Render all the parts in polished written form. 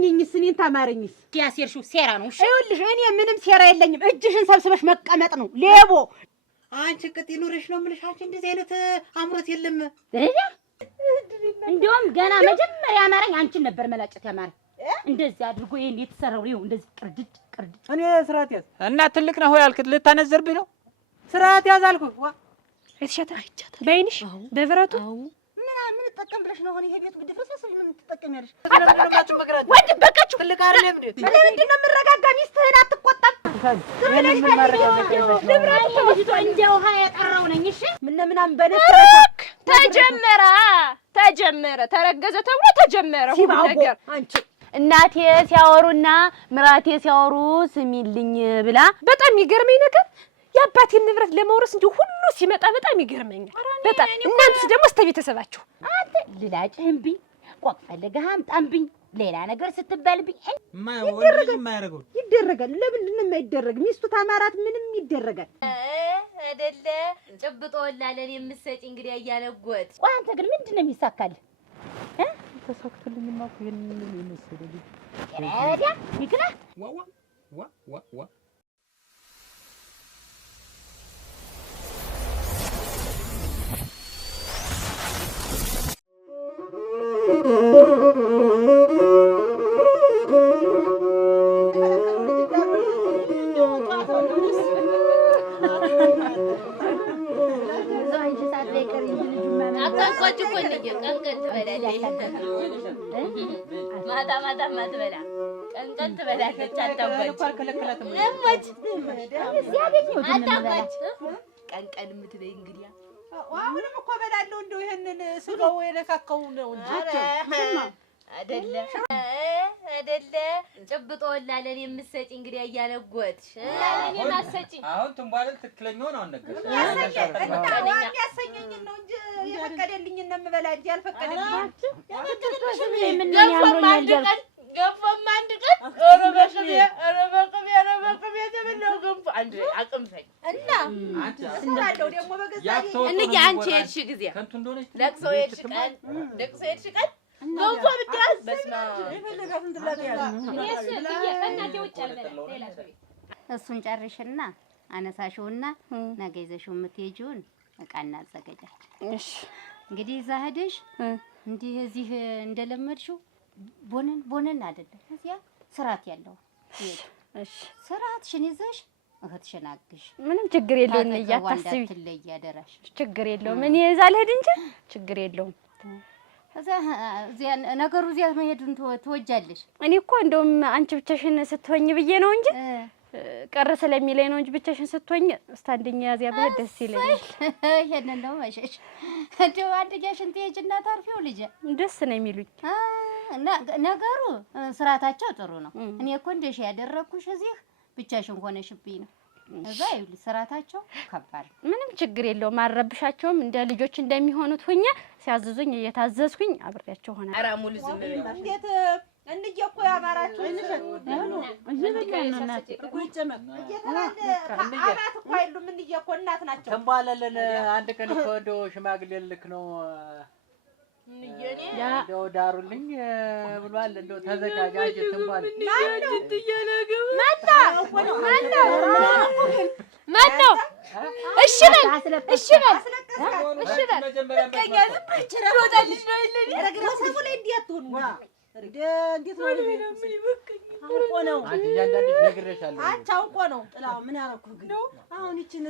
ታገኘኝስ እኔን ታማረኝስ ያሴርሽው ሴራ ነው። እሺ ይኸውልሽ እኔ ምንም ሴራ የለኝም። እጅሽን ሰብስበሽ መቀመጥ ነው ሌቦ። አንቺ ቅጥ ይኑርሽ ነው የምልሽ። አንቺ እንደዚህ አይነት አምሮት የለም። እንደውም ገና መጀመሪያ ያማረኝ አንቺን ነበር መላጨት ያማረኝ። እንደዚህ አድርጎ ይሄን የተሰራው ይኸው እንደዚህ ቅርድድ ቅርድድ። እኔ ስርዓት ያዝ እና ትልቅ ነው ሆይ አልክት ልታነዘርብኝ ነው። ስርዓት ያዝ አልኩህ። ዋ እትሻታ በይንሽ በብረቱ ምን ተጠቀም ብለሽ ነው? አሁን ይሄ ቤት ግድፈሰስ ምን ትጠቀሚያለሽ? ወንድ በቃችሁ ትልቅ አይደለም እንዴ? ለምንድን ነው የምረጋጋ? ሚስትህን አትቆጣም? ንብረቱ እንደ ውሃ ያጠራው ነኝ። እሺ ምናምን በነሰረታ ተጀመረ ተረገዘ ተብሎ ተጀመረ ሁሉ ነገር። አንቺ እናቴ ሲያወሩና ምራቴ ሲያወሩ ስሚልኝ ብላ በጣም የሚገርመኝ ነገር የአባቴን ንብረት ለመውረስ እንጂ ሁሉ ሲመጣ በጣም ይገርመኛል። በጣም እናንተስ ደግሞ እስከ ቤተሰባችሁ አንተ ልላጭህምብኝ ቆቅ ፈልገህ አምጣምብኝ ሌላ ነገር ስትባልብኝ ይደረጋል። ለምንድን ነው የማይደረግ? ሚስቱ ታማራት ምንም ይደረጋል አይደለ? ጭብጦ ወላለን የምትሰጪ እንግዲህ ያያነጎት። ቆይ አንተ ግን ምንድን ነው የሚሳካልህ? ተሳክቶልኝማ እኮ ይሄንን የመሰለኝ ወዲያ ይግላ ዋ ማታ ማትበላ ቀንቀን ትበላለች። አታውቃለች ለሞች ሲያገኘው አታውቃለች። ቀንቀን የምትበይ እንግዲህ አሁንም እኮ በላለሁ። እንደው ይሄንን ስጋው የለካከው ነው እንጂ አይደለ ጭብጦ ወላለን የምትሰጪ እንግዲህ ያያነጎትሽ እኔ ማሰጪ አሁን ትንባል ትክክለኛው ነው አነገርሽ። ያሰኘኝ ነው እንጂ የፈቀደልኝ ነው የምበላ እንጂ ያልፈቀደልኝ ገንፎም አንድ ቀን ኧረ በቅቤ የተበላው ገንፎ አንድ አቅምሰኝ እና ስራለው ደግሞ በገዛ እንጂ አንቺ የሄድሽ ጊዜ ለቅሶ የሄድሽ ቀን ገንፎ ብትያዝ በስመ አብ የፈለጋትን ትላታለሽ። እሱን ጨርሽና አነሳሽውና ነገ ይዘሽው የምትሄጂውን ዕቃ እናዘጋጃለን። እሺ እንግዲህ እዛ ሄደሽ እንዲህ እዚህ እንደለመድሽው ቦነን አይደለም እዚያ ስርዓት ያለው እሺ ስርዓትሽን ይዘሽ እህትሽን አግሽ። ምንም ችግር የለውም። እያታስቢ ትለይ ያደራሽ ችግር የለውም። እኔ እዛ ልሄድ እንጂ ችግር የለውም። እዚያ ነገሩ እዚያ መሄዱን ትወጃለሽ? እኔ እኮ እንደውም አንቺ ብቻሽን ስትሆኝ ብዬ ነው እንጂ ቀረ ስለሚለኝ ነው እንጂ ብቻሽን ስትሆኝ ስታንድኛ ያዚያ በህድ ደስ ይለኛል። ይሄንን ነው መሸሽ እንደው አንደኛሽን ትሄጂና ታርፊው ልጅ ደስ ነው የሚሉኝ። ነገሩ ስራታቸው ጥሩ ነው። እኔ እኮ እንደሽ ያደረኩሽ እዚህ ብቻሽን ሆነሽብኝ ነው። እዛ ይኸውልሽ ስራታቸው ከባድ ምንም ችግር የለውም። አረብሻቸውም እንደ ልጆች እንደሚሆኑት ሆኜ ሲያዝዙኝ እየታዘዝኩኝ አብሬያቸው ሆነ። ኧረ ሙሉ ዝም በይ። እንዴት እንዴ እኮ ያማራችሁ አራት እኮ አይሉም። እንዴ እኮ እናት ናቸው። ተንባለለን አንድ ቀን እኮ እንደው ሽማግሌ ልክ ነው እንደው ዳሩልኝ ብሏል። እንደው ተዘጋጃጅ ተንባል ማነው? እሺ ነው አንቺ ያንዳንድ ነግሬሻለሁ። አውቆ ነው ጥላው ምን ያረኩህ ግን አሁን እቺን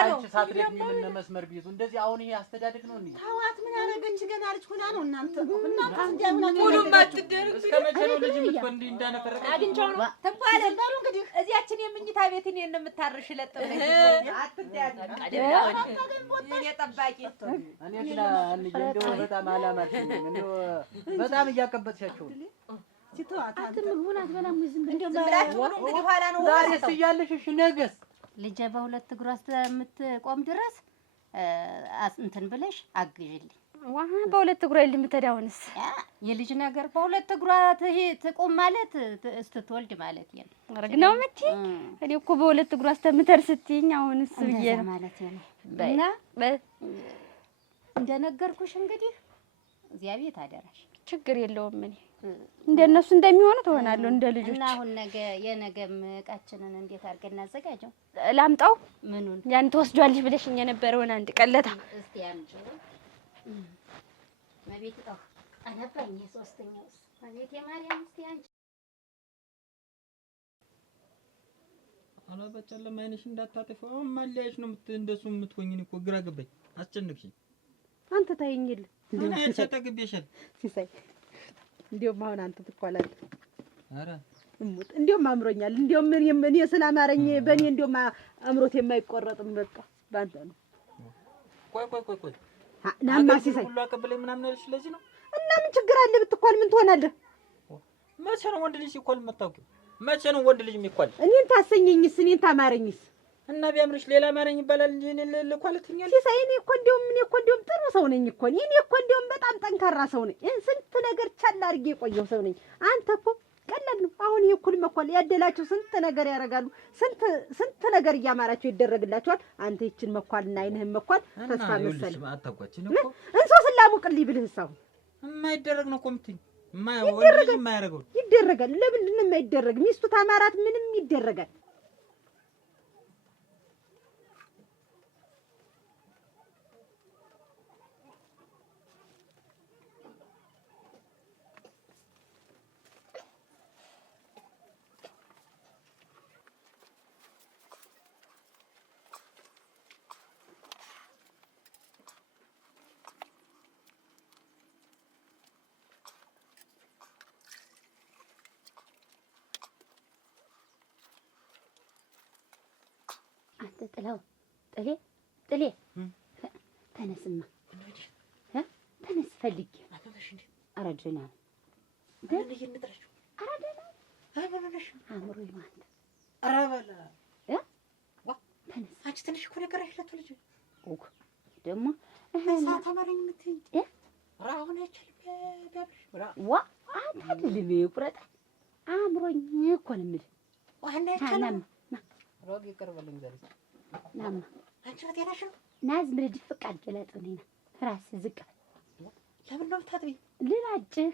አንቺ ሳትደግሚ ምን መስመር ቢይዙ እንደዚህ አሁን ይሄ አስተዳደግ ነው እንዴ? ታዋት ምን ያረገች ገና ልጅ ሆና ነው እናንተ ሙሉ ማትደርግ እስከ መቼ ነው ልጅ ምትወንዲ እንዳነፈረቀ አግኝቻው ነው ተባለ ባሉ እንግዲህ እዚያችን የምኝታ ቤት እኔን እንደምታርሽ ለጥብለኝ አትዳድ እኔ ጠባቂ እኔ ግን እንደው በጣም አላማች እንደው በጣም እያቀበጥሻቸው ነው። ዛሬስ እያለሽ እሺ ነገስ ልጄ በሁለት እግሯ እስከምትቆም ድረስ እንትን ብለሽ አግዥልኝ። በሁለት እግሯ ልምተዳውንስ የልጅ ነገር በሁለት እግሯ ትቆም ማለት ስትወልድ ማለት ነው። አረግ ነው የምትይ? እኔ እኮ በሁለት እግሯ እስከምትደርስ ስትይኝ አሁንስ ብዬ ነው ማለት ነው። እና እንደነገርኩሽ እንግዲህ እዚያ ቤት አደራሽ ችግር የለውም። እኔ እንደነሱ እንደሚሆኑ ትሆናለህ እንደ ልጆች። እና አሁን የነገም ዕቃችንን እንዴት አድርገን እናዘጋጀው? ላምጣው? ምኑን? ያን ትወስጇልሽ ብለሽኝ የነበረውን አንድ ቀለታ እስቲ አምጪ። መቤት አነባኝ። ሶስተኛው መቤት የማርያም እስቲ አንቺ አላበጨለም አይንሽ እንዳታጠፊው። አሁን ማለያሽ ነው እንደሱ የምትሆኝኝ እኮ ግራ ገባኝ። አስጨነቅሽኝ። አንተ ታይኝል እንዴ ተጠግቤሻል ሲሳይ። እንዴውም አሁን አንተ ትኳላለህ። ኧረ እንዴውም አምሮኛል። እንዴውም እኔ ስላማረኝ በእኔ እንዴውም አምሮት የማይቆረጥም በቃ ባንተ ነው። ቆይ ናማ ሲሳይ ሁሉ አቀበለኝ ምናምን አለሽ። ስለዚህ ነው እና ምን ችግር አለ ብትኳል? ምን ትሆናለህ? መቼ ነው ወንድ ልጅ ሲኳል የምታውቂው? መቼ ነው ወንድ ልጅ የሚኳል? እኔን ታሰኘኝስ? እኔን ታማረኝስ? እና ቢያምርሽ ሌላ አማረኝ ይባላል እንጂ እኔ ልኳልትኛል። ሲሳይ እኔ እኮ እንዲያውም ጥሩ ሰው ነኝ እኮ እኔ እኮ እንዲያውም በጣም ጠንካራ ሰው ነኝ። ስንት ነገር ቻል አድርጌ የቆየሁ ሰው ነኝ። አንተ እኮ ቀላል ነው። አሁን ይሄ እኩል መኳል ያደላቸው ስንት ነገር ያደርጋሉ። ስንት ነገር እያማራቸው ይደረግላቸዋል። አንተ ይችን መኳልና አይንህን መኳል ተስፋ መሰለ አታቋጭኝ እኮ እንሶ ስላሙቅልኝ ብልህስ አሁን የማይደረግ ነው እኮ የምትይኝ። ወንድ ልጅ የማያደርገው ይደረጋል። ለምንድን ነው የማይደረግ? ሚስቱ ታማራት ምንም ይደረጋል። ጥላው ጥሌ ተነስማ ተነስ ፈልጊ። ኧረ ደህና ነው። አእምሮ ይማል። ኧረ በላ ተነስ። አንቺ ትንሽ እኮ ነገር አይሽለቱ ልጅ ደግሞ ሰዓት አማረኝ የምትይኝ አሁን አይቻልም። ዋ አንተ አይደለም ይቁረጥ አእምሮኝ እኮ ነው የምልህ። ዋና አይቻልም። ሮግ ይቀርበልኝ ዛሬ ናማ አንቺ በጤናሽ ነው? ናዝ ምን ድፍቅ አልገለጥልኝ ነው ራስ ዝቅ ለምን ነው የምታጥቢኝ? ልላጭህ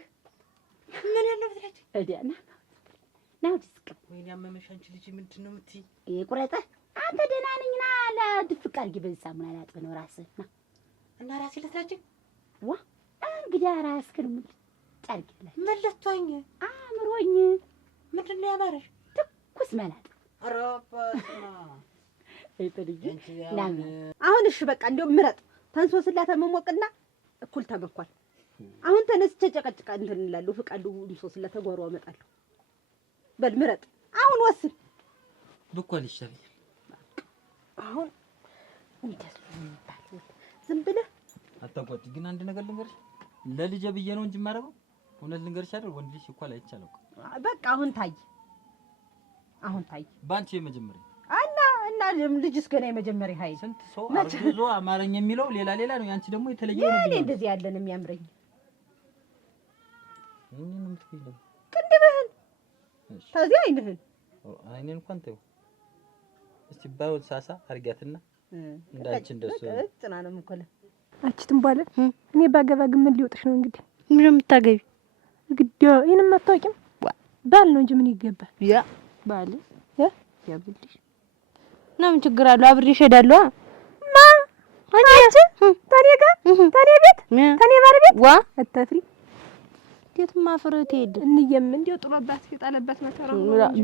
ምን ያለው ብትላጭ እዲያና ናው ድስቅ ወይኔ ያመመሽ አንቺ ልጅ ምንድን ነው የምትይኝ? ይቁረጥህ አንተ ደህና ነኝ ና ለድፍቅ አድርጊ በዚህ ሳሙና ላጥብ ነው ራስህ ና እና ራሴ ልትላጭኝ? ዋ እንግዲህ ራስህን ምን ጫርጊልህ ምን ልትሆኝ? አእምሮኝ ምንድን ነው ያማረሽ? ትኩስ መላጥ አራባስማ አሁን እሺ በቃ እንደው ምረጥ። ተንሶ ስላተ መሞቅና እኩል ተመኳል። አሁን ተነስቼ ጨቀጭቃ እንትን እላለሁ። ፍቃዱ እንሶ ስላተ ጓሮ አመጣለሁ። በል ምረጥ። አሁን ወስን። ብኳል ይሻላል። አሁን እንደዚህ ነው። ዝም ብለህ አታቋጭ። ግን አንድ ነገር ልንገርሽ፣ ለልጄ ብዬ ነው እንጂ የማደርገው እውነት ልንገርሽ አይደል ወንድ ልጅ ሲኳል አይቻለው። በቃ አሁን ታይ ባንቺ የመጀመሪያ እና ልጅስ ገና የመጀመሪያ ሀይ ስንት ሰው አርግዞ አማርኛ የሚለው ሌላ ነው። ያንቺ ደግሞ የተለየ ነው። እኔ እንደዚህ ያለን የሚያምረኝ ምን ነው የምትይለው? ቅንድብህን ታዚህ አይንህን አይኔን እንኳን ተው እስቲ ባይወል ሳሳ አርጋትና እንዳንቺ እንደሱ ጽና ነው ምኮለ አችትም ባለ እኔ ባገባ ግመል ሊወጥሽ ነው እንግዲህ ምን የምታገቢ ግዲያ ይሄን አታውቂም? ባል ነው እንጂ ምን ይገባል? ያ ባል ያብልሽ እና ምን ችግር አለው? አብሬሽ እሄዳለሁ። አንቺ ታኔ ጋር ታኔ ቤት ታኔ ባር ቤት ዋ አታፍሪ። እንዴት ማፍረት ሄድ እንየም እንዴው ጥሎባት ይጣለበት መከራ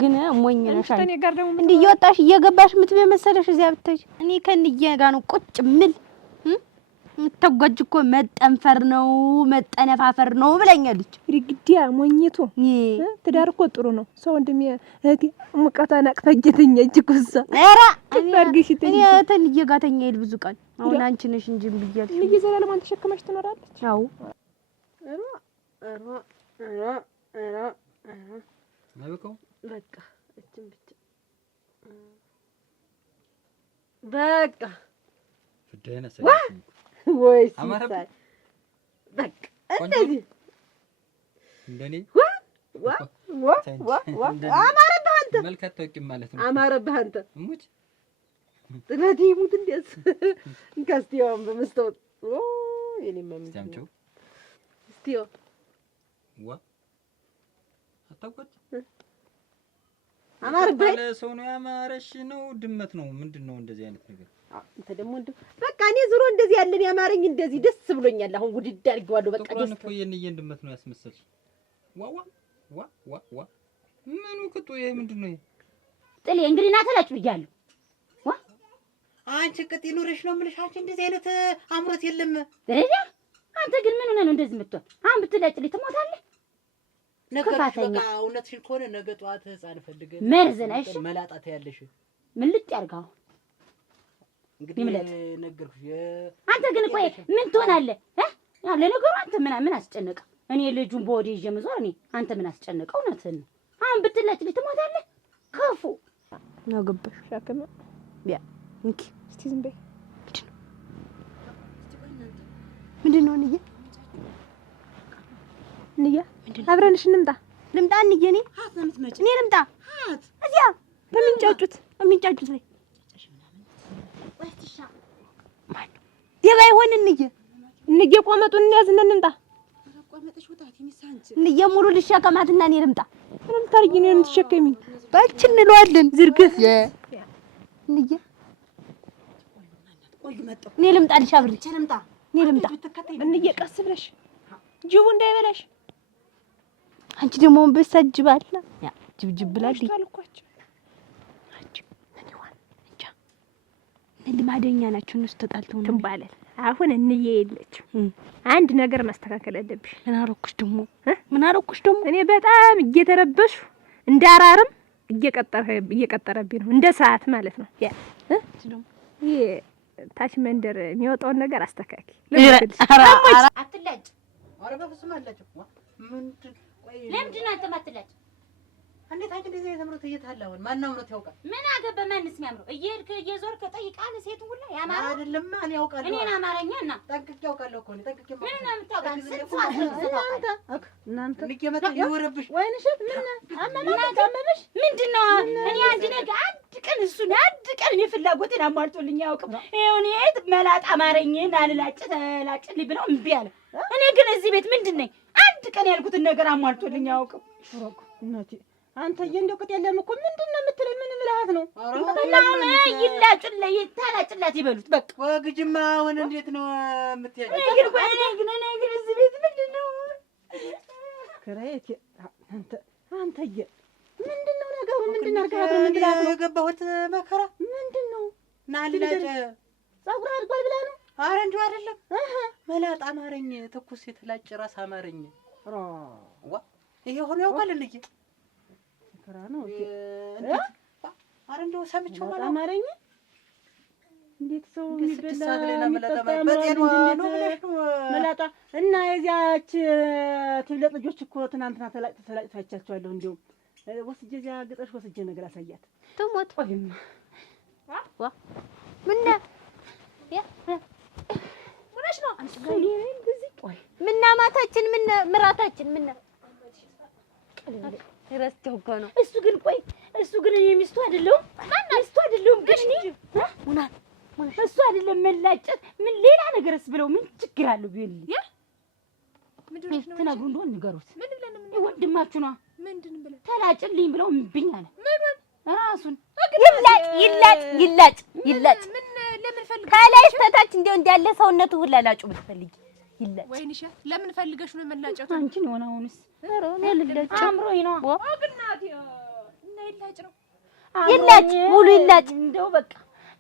ግን ሞኝ ነሽ። ታኔ ጋር ደግሞ እንዴ እየወጣሽ እየገባሽ ምትበይ መሰለሽ እዚያ ብታይ እኔ ከንየ ጋር ነው ቁጭ ምን ተጓጅ እኮ መጠንፈር ነው መጠነፋፈር ነው ብለኛለች። ግዲያ ሞኝቱ ትዳር እኮ ጥሩ ነው። ሰው እንደም እህቴ ሙቀታና አቅፈጀተኛ እጅኩሳ ኧረ አርግሽ እኔ ተንየ ጋር ተኛ ይል ብዙ ቀን አሁን አንቺ ነሽ እንጂ ብያለሽ። ልጅ ዘላለም አንተ ተሸከመሽ ትኖራለች። አዎ አይበቃው በቃ እቺን ብቻ በቃ ፍዳይና ሰላም ወይ ሲሳይ በቃ እንደዚህ እንደኔ ዋ አማረብህ አንተ መልካት ታውቂም ማለት ነው። አማረብህ አንተ ሙት ጥለቲ ሙት እንደስ እንካስቲያም በመስታወት የኔ ማምጣው እስቲዮ ዋ አታውቃት አማርብህ ሰው ነው ያማረሽ ነው ድመት ነው ምንድነው እንደዚህ አይነት ነገር? አንተ ደግሞ በቃ እኔ ዙሮ እንደዚህ ያለን ያማረኝ እንደዚህ ደስ ብሎኛል። አሁን ውድድ አድርጌዋለሁ። በቃ ደስ እኮ የኔን ድመት ነው ያስመሰልሽ። ዋ ምኑ ቅጡ ይሄ ምንድነው? ይሄ ጥሌ እንግዲህ ና ተላጭ ብያለሁ። አንቺ ቅጥ ይኖርሽ ነው የምልሽ። አንቺ እንደዚህ አይነት አምሮት የለም። ደረጃ አንተ ግን ምን ሆነህ ነው እንደዚህ የምትሆን? አሁን ብትላጭልኝ ትሞታለህ። ነገ በቃ እውነትሽን ከሆነ ነገ ጠዋት ህፃን ፈልገን መርዝ ነሽ መላጣት ያለሽ ምን ልጥ ያርጋው እንግዲህ ነገርኩሽ። አንተ ግን ቆይ ምን ትሆናለህ? ያው ለነገሩ አንተ ምን አስጨነቀ? እኔ ልጁን በወዴ ይዤ መዞር እኔ አንተ ምን አስጨነቀው? እውነትህን ነው። አሁን ብትላጭልኝ ትሞታለህ። ከፉ ነው ገባሽ ሻከመ ቢያ እንኪ እስቲ ዝም በይ። ምንድነው እንዬ አብረንሽ እንምጣ። ልምጣ እንዬ እኔ ልምጣ። እዚያ በሚንጫጩት ላይ ደባ ይሆን እንዬ ቆመጡን እንያዝና እንምጣ። እንዬ ሙሉ ልሸከማትና እኔ ልምጣ። ምንም ታርጊ ነው የምትሸከሚኝ? ባች እንለዋለን ዝርግፍ እንዬ እኔ ልምጣልሽ አብሬ እኔ ልምጣ እንዬ ቀስ ብለሽ ጅቡ እንዳይበላሽ። አንቺ ደግሞ አንበሳ ጅባላ ያ ጅብጅብ ብላልኝ ታልኳቸው አንቺ ልማደኛ ናቸው እነሱ ተጣልተው ነው ትባላል። አሁን እንዬ የለችም። አንድ ነገር ማስተካከል አለብሽ። ምን አረኩሽ ደግሞ? እኔ በጣም እየተረበሽ እንዳራርም እየቀጠረብኝ ነው እንደ ሰዓት ማለት ነው። ያ ይሄ ታች መንደር የሚወጣውን ነገር አስተካኪ። አትላጭ። ኧረ በፍጹም አላጭም። ለምንድን ነው አንተ የማትላጭ? እንዴት አንቺ እንደዚህ የተምሩት እየታላውን ማን አምሮት ያውቃል? ምን አገባ? ማንስ የሚያምረው እየሄድክ እየዞርክ ጠይቃለህ። ሴቱ ሁላ ያማረው አይደለም እኔ ያውቃለሁ። እኔን አማረኛና ጠንቅቄ ያውቃለሁ እኮ ነው። ጠንቅቄ ምን ነው የምታውቃት? እናንተ ልጅ መጣ ይወረብሽ ወይንሽት ምን አመመሽ? ምንድነው? እኔ አንድ ነገር አንድ ቀን እኔ ፍላጎቴን አሟልቶልኝ አያውቅም። ይኸው እኔ መላጣ አማረኝን አልላጭ ተላጭልኝ ብለው እምቢ አለ። እኔ ግን እዚህ ቤት ምንድን ነኝ? አንድ ቀን ያልኩትን ነገር አሟልቶልኝ አያውቅም። ሽሮክ እናቴ አንተዬ እንደው ቅጥ የለም እኮ ምንድነው የምትለኝ? ምን ብለሃት ነው? አሁን ይላጩልኝ ታላጭላት ይበሉት በቃ ወግጅማ አሁን እንዴት ነው የምትያጭ? እኔ ግን እዚህ ቤት ምንድነው ከራይት አንተዬ ምንድነው ነገሩ? ምንድነው አርጋት ነው? ምን ብለሃት ነው የገባሁት መከራ? ምንድነው ናልላጭ ጸጉር አድርጓል ብላ ነው? ኧረ እንደው አይደለም መላጣ አማረኝ ትኩስ የተላጭ ራስ አማረኝ። ዋ ይሄ ሆኖ ያውቃል እንዴ? ከራ ነው ኧረ እንደው ሰምቼው ማለት አማረኝ። እንዴት ሰው የሚበላ መላጣ እና የዚያች ትብለጥ ልጆች እኮ ትናንትና ተላጭታቻቸዋለሁ። እንደውም ወስጄ እዚያ ግጠሽ ወስጄ ነገር አሳያት ትሞት ወይም ዋ ምን ያ ምንሽ ነው ምን ማታችን ምን ምራታችን ምን ረስተው እኮ ነው። እሱ ግን እኔ ሚስቱ አይደለሁም። ሚስቱ አይደለሁም ግን እኔ እሱ አይደለም መላጨት ምን ሌላ ነገርስ ብለው ምን ችግር አለው ቢል ያ ምንድነው ትነግሩ እንደሆነ ንገሩት። ምን ብለን ምን ወንድማችሁ ነው ምንድን ብለን ተላጭልኝ ብለው እምብኝ አለ። ምን ራሱን ይላጭ ምን ለምን ፈልገሽ ከላይ እስከታች እንደው እንዳለ ሰውነቱ ሁላ ላጩ ብትፈልጊ ይላጭ። ወይንሽ ለምን ፈልገሽ ነው መላጨቱ? አንቺን የሆነ አሁንስ እኔ ልላጭ አምሮኝ ነው ወግናት እና ይላጭ ነው ይላጭ ሙሉ ይላጭ። እንደው በቃ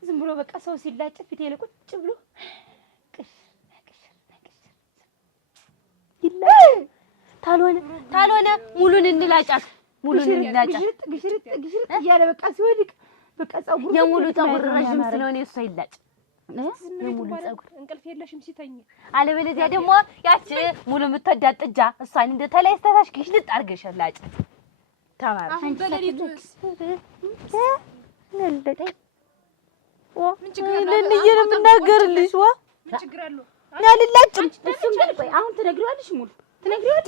ዝም ብሎ በቃ ሰው ሲላጭ ፊቴ ላይ ቁጭ ብሎ ቅሽ ይላጭ። ታልሆነ ሙሉን እንላጫት ሙሉን እንላጫት ግሽርጥ እያለ በቃ ሲወድቅ በቃ ጸጉሩ የሙሉ ጸጉር ረጅም ስለሆነ እሱ ይላጭ። የሙሉ ጸጉር እንቅልፍ የለሽም ሲተኝ። አለበለዚያ ደግሞ ያቺ ሙሉ የምትወዳት ጥጃ እሷን እንደ ተላይ ስተታሽ ግሽልጥ አድርገሽ ላጭ። ተማር አሁን በሌሊቱስ ነልደቅ ምን ችግር አለው? ለልዬ ነው የምናገርልሽ። ምን ችግር አለው? አልላጭም። እሱም ግን ቆይ አሁን ትነግሪዋለሽ። ሙሉ ትነግሪዋለሽ።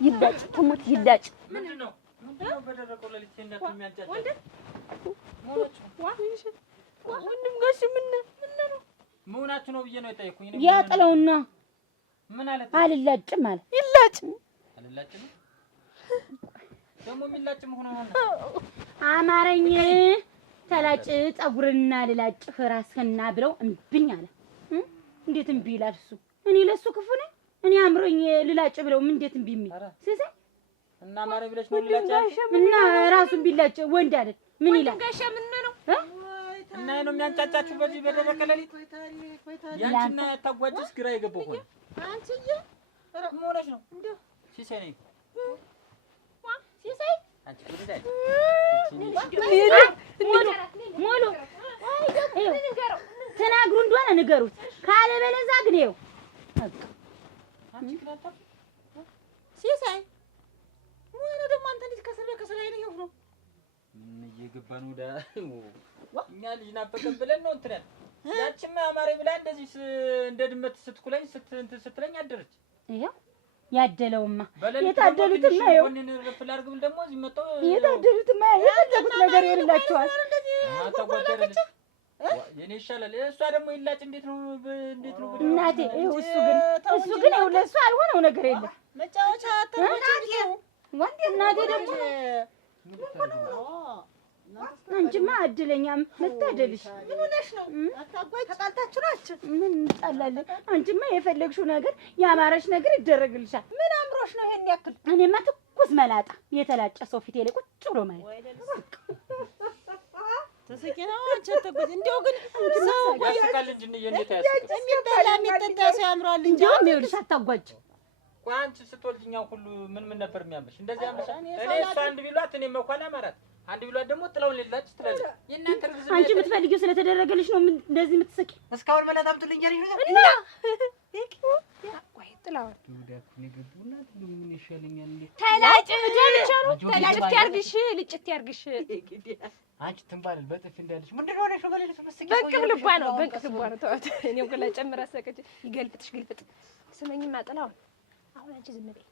ይላጭ ትሙት ይላጭ። ምንድነው በደረቀው ለሊት እናት የሚያንጫጫ ወንድም ጋሽ ምን ነው መሆናችሁ ነው ብዬ ነው የጠየኩኝ። ያጥለውና ምን አለ? አልላጭም አለ። ይላጭ አልላጭም ደግሞ የሚላጭም ሆኖ አማረኝ ተላጭ ፀጉርና ልላጭ ራስህና ብለው እምብኝ አለ። እንዴት እምቢ ይላል እሱ? እኔ ለሱ ክፉ ነኝ? እኔ አምሮኝ ልላጭ ብለው ምን እንዴት እምቢ የሚል ሲሳይ እና ማረ ብለሽ ነው ልላጭ እና ራሱን ቢላጭ ወንድ አይደል ምን ይላል? ጋሻ ምን ነው እና ነው የሚያንጫጫችሁ በዚህ በደረቀ ሌሊት? ያንቺና ያታጓጅስ ግራ የገባው ሆነ። አንቺዬ ምን ሆነሽ ነው? ሲሳይ ነኝ ሲሳይ አንቺ ሲሳይ ሞሎ ተናግሩ እንደሆነ ንገሩት። ካለበለዚያ ግን ይኸው ሲሳይ ምን ደግሞ አንተ ልጅ ከስር አይነው ነው ምን እየገባ ነው ዳ እኛ ልጅ ናፈቀን ብለን ነው እንትን ያቺማ አማሬ ብላ እንደዚህ እንደ ድመት ስትኩለኝ ስትለኝ አደረች። ይኸው ያደለውማ የታደሉትማ ይኸው ፍላርግ ብል ደግሞ እዚህ መጣው የታደሉትማ የፈለጉት ነገር ይልላቸዋል። አታጓደረልሽ የኔ ይሻላል። እሷ ደግሞ ይላጭ እንዴት ነው እናቴ? ይኸው እሱ ግን ይኸው ለእሱ አልሆነው ነገር የለም። መጫወቻ አተናቴ ወንድ እናቴ ደግሞ አንቺማ እድለኛም መታደልሽ። ምን ሆነሽ ነው? አታጓጅ ተጣልታችሁ ናችሁ? ምን እንጣላለን? አንቺማ የፈለግሽው ነገር ያማረሽ ነገር ይደረግልሻል። ምን አምሮሽ ነው ይሄን ያክል? እኔማ ትኩስ መላጣ የተላጨ ሰው ፊቴ ላይ ቁጭ ብሎ ማለት ተሰኪና አንቺ ተጓጅ እንደው ግን ሰው ያስቃል እንጂ እንዴት ያስቃል? የሚጠጣ ሰው ያምራል እንጂ እንደውም ይኸውልሽ አታጓጅ። ቆይ አንቺ ስትወልጂኛው ሁሉ ምን ነበር የሚያምርሽ? እንደዚህ ያምርሻል? እኔ እሷ አንድ ቢሏት እኔ መኳላ አማራት አንድ ቢሏት ደግሞ ጥላው ሌላች ትላለች። የእናንተ ርግዝ አንቺ የምትፈልጊው ስለተደረገልሽ ነው እንደዚህ የምትስቂ። እስካሁን መላጣም ትልኛለሽ ነው እና ቆይ ጥላውን ምን ይሻለኛል እንዴ? ተላጭ ደልቻሉ ተላጭት ያርግሽ ልጭት ያርግሽ። አንቺ ትንባል በጥፍ እንዳለሽ ምንድን ነው ሆነሽ? በሌሊት መስኪ በቅፍ ልቧ ነው በቅፍ ልቧ ነው። ተዋት እኔው ከላ ጨምራ ሰቀች ይገልፍጥሽ ግልፍጥ። ስመኝማ ጥላውን አሁን አንቺ ዝም በይ።